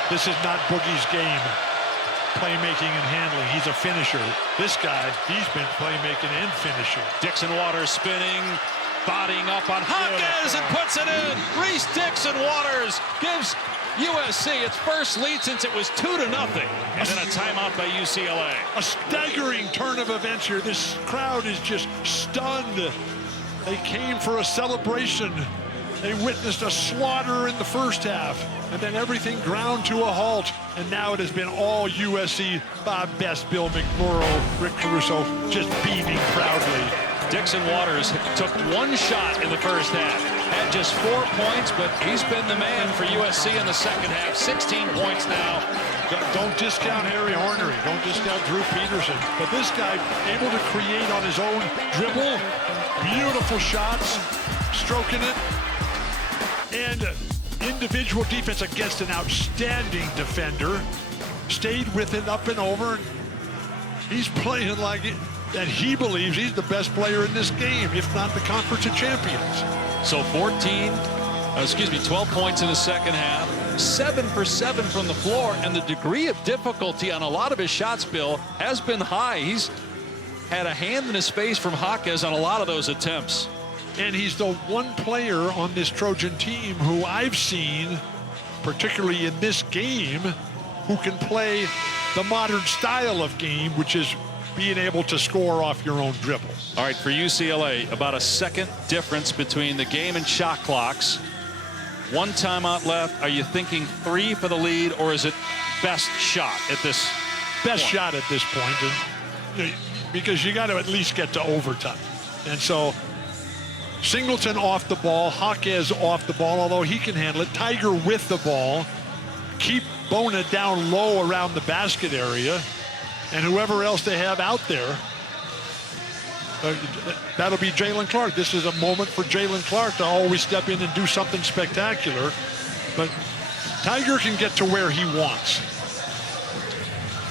This is not Boogie's game. Playmaking and handling. He's a finisher. This guy, he's been playmaking and finishing. Dixon Waters spinning, bodying up on Jaquez and puts it in. Reese Dixon Waters gives USC its first lead since it was 2-0. And then a timeout by UCLA. A staggering turn of events here. This crowd is just stunned. They came for a celebration. They witnessed a slaughter in the first half, and then everything ground to a halt. And now it has been all USC. Bob Best, Bill McMurrow, Rick Caruso, just beaming proudly. Dixon Waters took 1 shot in the first half. Had just 4 points, but he's been the man for USC in the second half. 16 points now. Don't discount Harry Hornery. Don't discount Drew Peterson. But this guy able to create on his own dribble. Beautiful shots. Stroking it. And individual defense against an outstanding defender. Stayed with it up and over. He's playing like it, that he believes he's the best player in this game, if not the Conference of Champions. So 12 points in the second half, 7 for 7 from the floor, and the degree of difficulty on a lot of his shots, Bill, has been high. He's had a hand in his face from Jaquez on a lot of those attempts. And he's the one player on this Trojan team who I've seen, particularly in this game, who can play the modern style of game, which is being able to score off your own dribble. All right, for UCLA, about a second difference between the game and shot clocks. 1 timeout left. Are you thinking 3 for the lead, or is it best shot at this Best point? shot at this point, and, because you got to at least get to overtime. And so Singleton off the ball, Jaquez off the ball, although he can handle it. Tiger with the ball. Keep Bona down low around the basket area. And whoever else they have out there. That'll be Jalen Clark. This is a moment for Jalen Clark to always step in and do something spectacular. But Tiger can get to where he wants.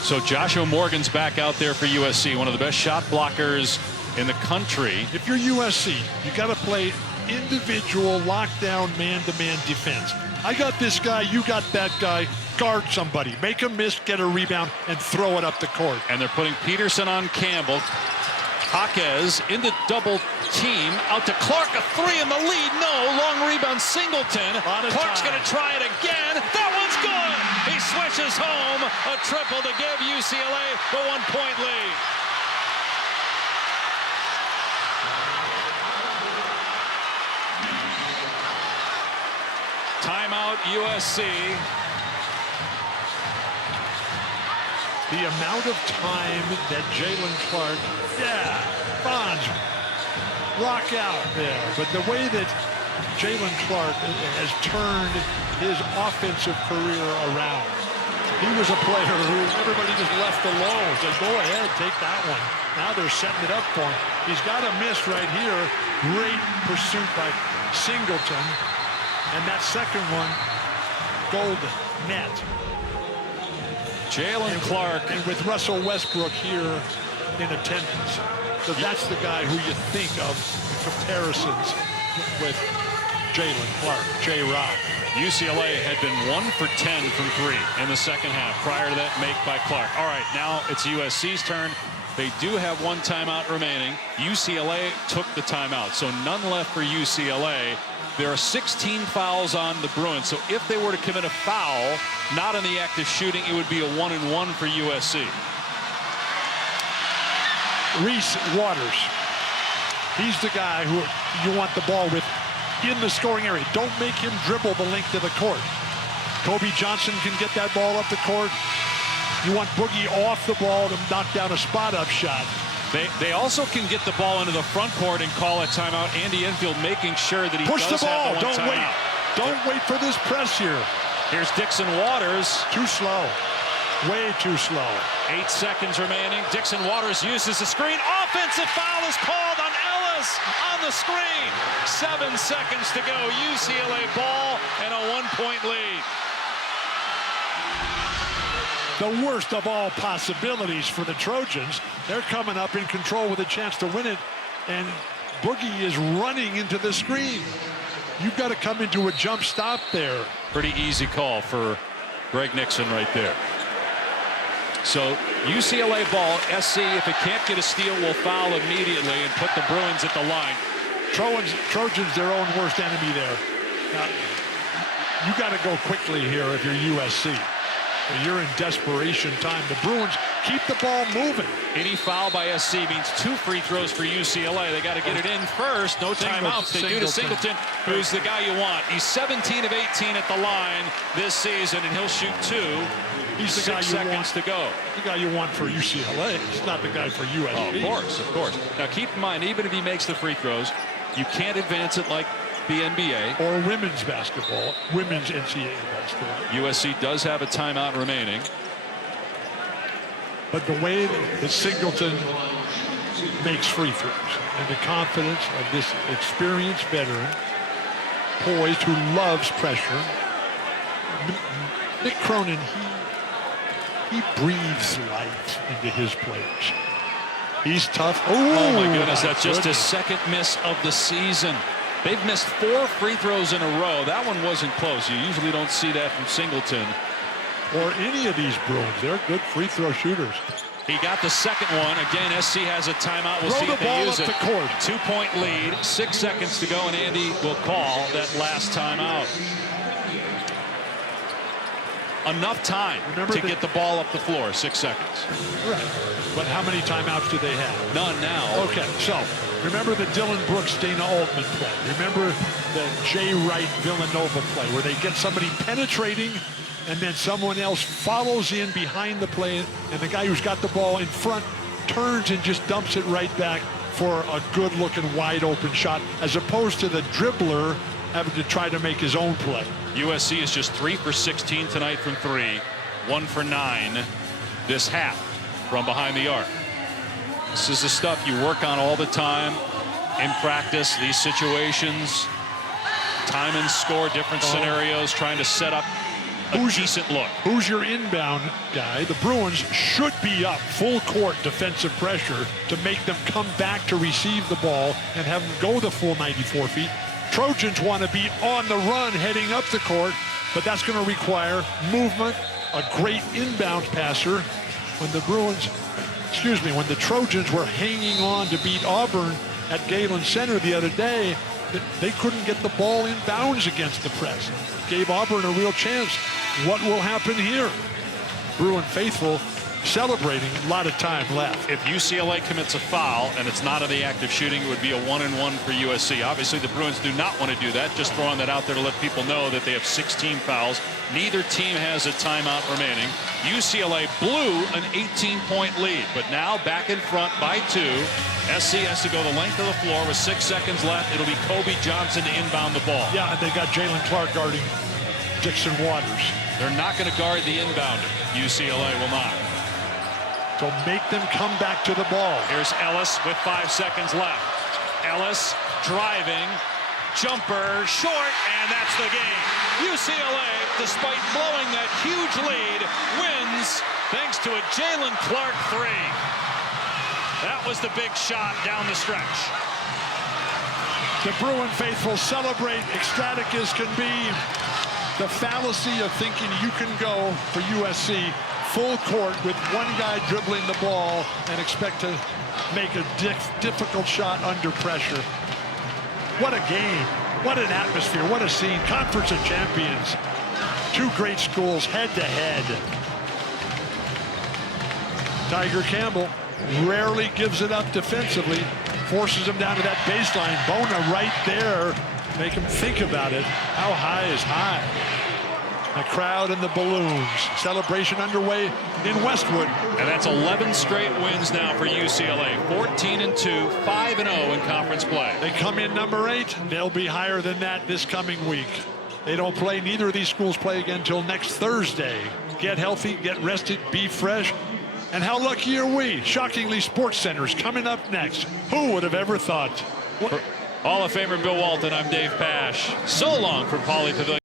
So Joshua Morgan's back out there for USC, one of the best shot blockers in the country. If you're USC, you got to play individual lockdown man-to-man defense. I got this guy, you got that guy. Guard somebody, make him miss, get a rebound, and throw it up the court. And they're putting Peterson on Campbell. Jaquez into double team, out to Clark, a three in the lead. No, long rebound, Singleton. Clark's going to try it again. That one's good. He swishes home a triple to give UCLA the 1-point lead. Timeout USC. The amount of time that Jalen Clark, Bonds, rock out there. But the way that Jalen Clark has turned his offensive career around. He was a player who everybody just left alone. Said, go ahead, take that one. Now they're setting it up for him. He's got a miss right here. Great pursuit by Singleton. And that second one, golden net. Jalen Clark. And with Russell Westbrook here in attendance. So that's the guy who you think of in comparisons with Jalen Clark, J-Rock. UCLA had been 1 for 10 from 3 in the second half. Prior to that make by Clark. All right, now it's USC's turn. They do have one timeout remaining. UCLA took the timeout, so none left for UCLA. There are 16 fouls on the Bruins, so if they were to commit a foul, not in the act of shooting, it would be a 1-and-1 for USC. Reese Waters. He's the guy who you want the ball with in the scoring area. Don't make him dribble the length of the court. Kobe Johnson can get that ball up the court. You want Boogie off the ball to knock down a spot-up shot. They also can get the ball into the front court and call a timeout. Andy Enfield making sure that he push does the ball. have the one Don't wait. Don't wait for this press here. Here's Dixon Waters. Too slow. Way too slow. 8 seconds remaining. Dixon Waters uses the screen. Offensive foul is called on Ellis on the screen. 7 seconds to go. UCLA ball and a 1-point lead. The worst of all possibilities for the Trojans. They're coming up in control with a chance to win it, and Boogie is running into the screen. You've got to come into a jump stop there. Pretty easy call for Greg Nixon right there. So UCLA ball. SC, if it can't get a steal, will foul immediately and put the Bruins at the line. Trojans their own worst enemy there. Now, you got to go quickly here if you're USC. You're in desperation time. The Bruins keep the ball moving. Any foul by SC means 2 free throws for UCLA. They got to get it in first. No timeouts. They do to Singleton, who's the guy you want. He's 17 of 18 at the line this season, and he'll shoot 2. He's the guy you 6 seconds want. to go. The guy you want for UCLA. He's not the guy for USC. Oh, of course, of course. Now keep in mind, even if he makes the free throws, you can't advance it like the NBA. Or women's basketball, women's NCAA basketball. USC does have a timeout remaining. But the way that Singleton makes free throws and the confidence of this experienced veteran, poised, who loves pressure. Nick Cronin, he breathes life into his players. He's tough. Oh my goodness, that's just his second miss of the season. They've missed 4 free throws in a row. That one wasn't close. You usually don't see that from Singleton. Or any of these Bruins. They're good free throw shooters. He got the second one. Again, SC has a timeout. We'll see if they use it. 2-point lead, 6 seconds to go, and Andy will call that last timeout. Enough time to get the ball up the floor, 6 seconds. Right. But how many timeouts do they have? None now. Okay, so remember the Dylan Brooks, Dana Altman play. Remember the Jay Wright Villanova play where they get somebody penetrating and then someone else follows in behind the play, and the guy who's got the ball in front turns and just dumps it right back for a good-looking, wide-open shot, as opposed to the dribbler having to try to make his own play. USC is just 3 for 16 tonight from 3, 1 for 9 this half from behind the arc. This is the stuff you work on all the time in practice, these situations, time and score, different scenarios, trying to set up a decent look. Who's your inbound guy? The Bruins should be up full court defensive pressure to make them come back to receive the ball and have them go the full 94 feet. Trojans want to be on the run heading up the court, but that's going to require movement, a great inbound passer. When the Trojans were hanging on to beat Auburn at Galen Center the other day, they couldn't get the ball in bounds against the press. Gave Auburn a real chance. What will happen here? Bruin faithful celebrating, a lot of time left. If UCLA commits a foul and it's not in the act of shooting, it would be a 1-and-1 for USC. Obviously, the Bruins do not want to do that. Just throwing that out there to let people know that they have 16 fouls. Neither team has a timeout remaining. UCLA blew an 18-point lead, but now back in front by 2. SC has to go the length of the floor with 6 seconds left. It'll be Kobe Johnson to inbound the ball. Yeah, and they got Jalen Clark guarding Dixon Waters. They're not going to guard the inbounder. UCLA will not. So make them come back to the ball. Here's Ellis with 5 seconds left. Ellis driving, jumper, short, and that's the game. UCLA, despite blowing that huge lead, wins thanks to a Jalen Clark 3. That was the big shot down the stretch. The Bruin faithful celebrate ecstatic as can be. The fallacy of thinking you can go for USC full court with one guy dribbling the ball and expect to make a difficult shot under pressure. What a game. What an atmosphere. What a scene. Conference of Champions. Two great schools head to head. Tiger Campbell rarely gives it up defensively. Forces him down to that baseline. Bona right there. Make him think about it. How high is high? The crowd and the balloons. Celebration underway in Westwood. And that's 11 straight wins now for UCLA. 14-2, 5-0 in conference play. They come in number 8. They'll be higher than that this coming week. They don't play. Neither of these schools play again until next Thursday. Get healthy, get rested, be fresh. And how lucky are we? Shockingly, Sports Center's coming up next. Who would have ever thought? Hall of Famer Bill Walton, I'm Dave Pash. So long from Pauley Pavilion.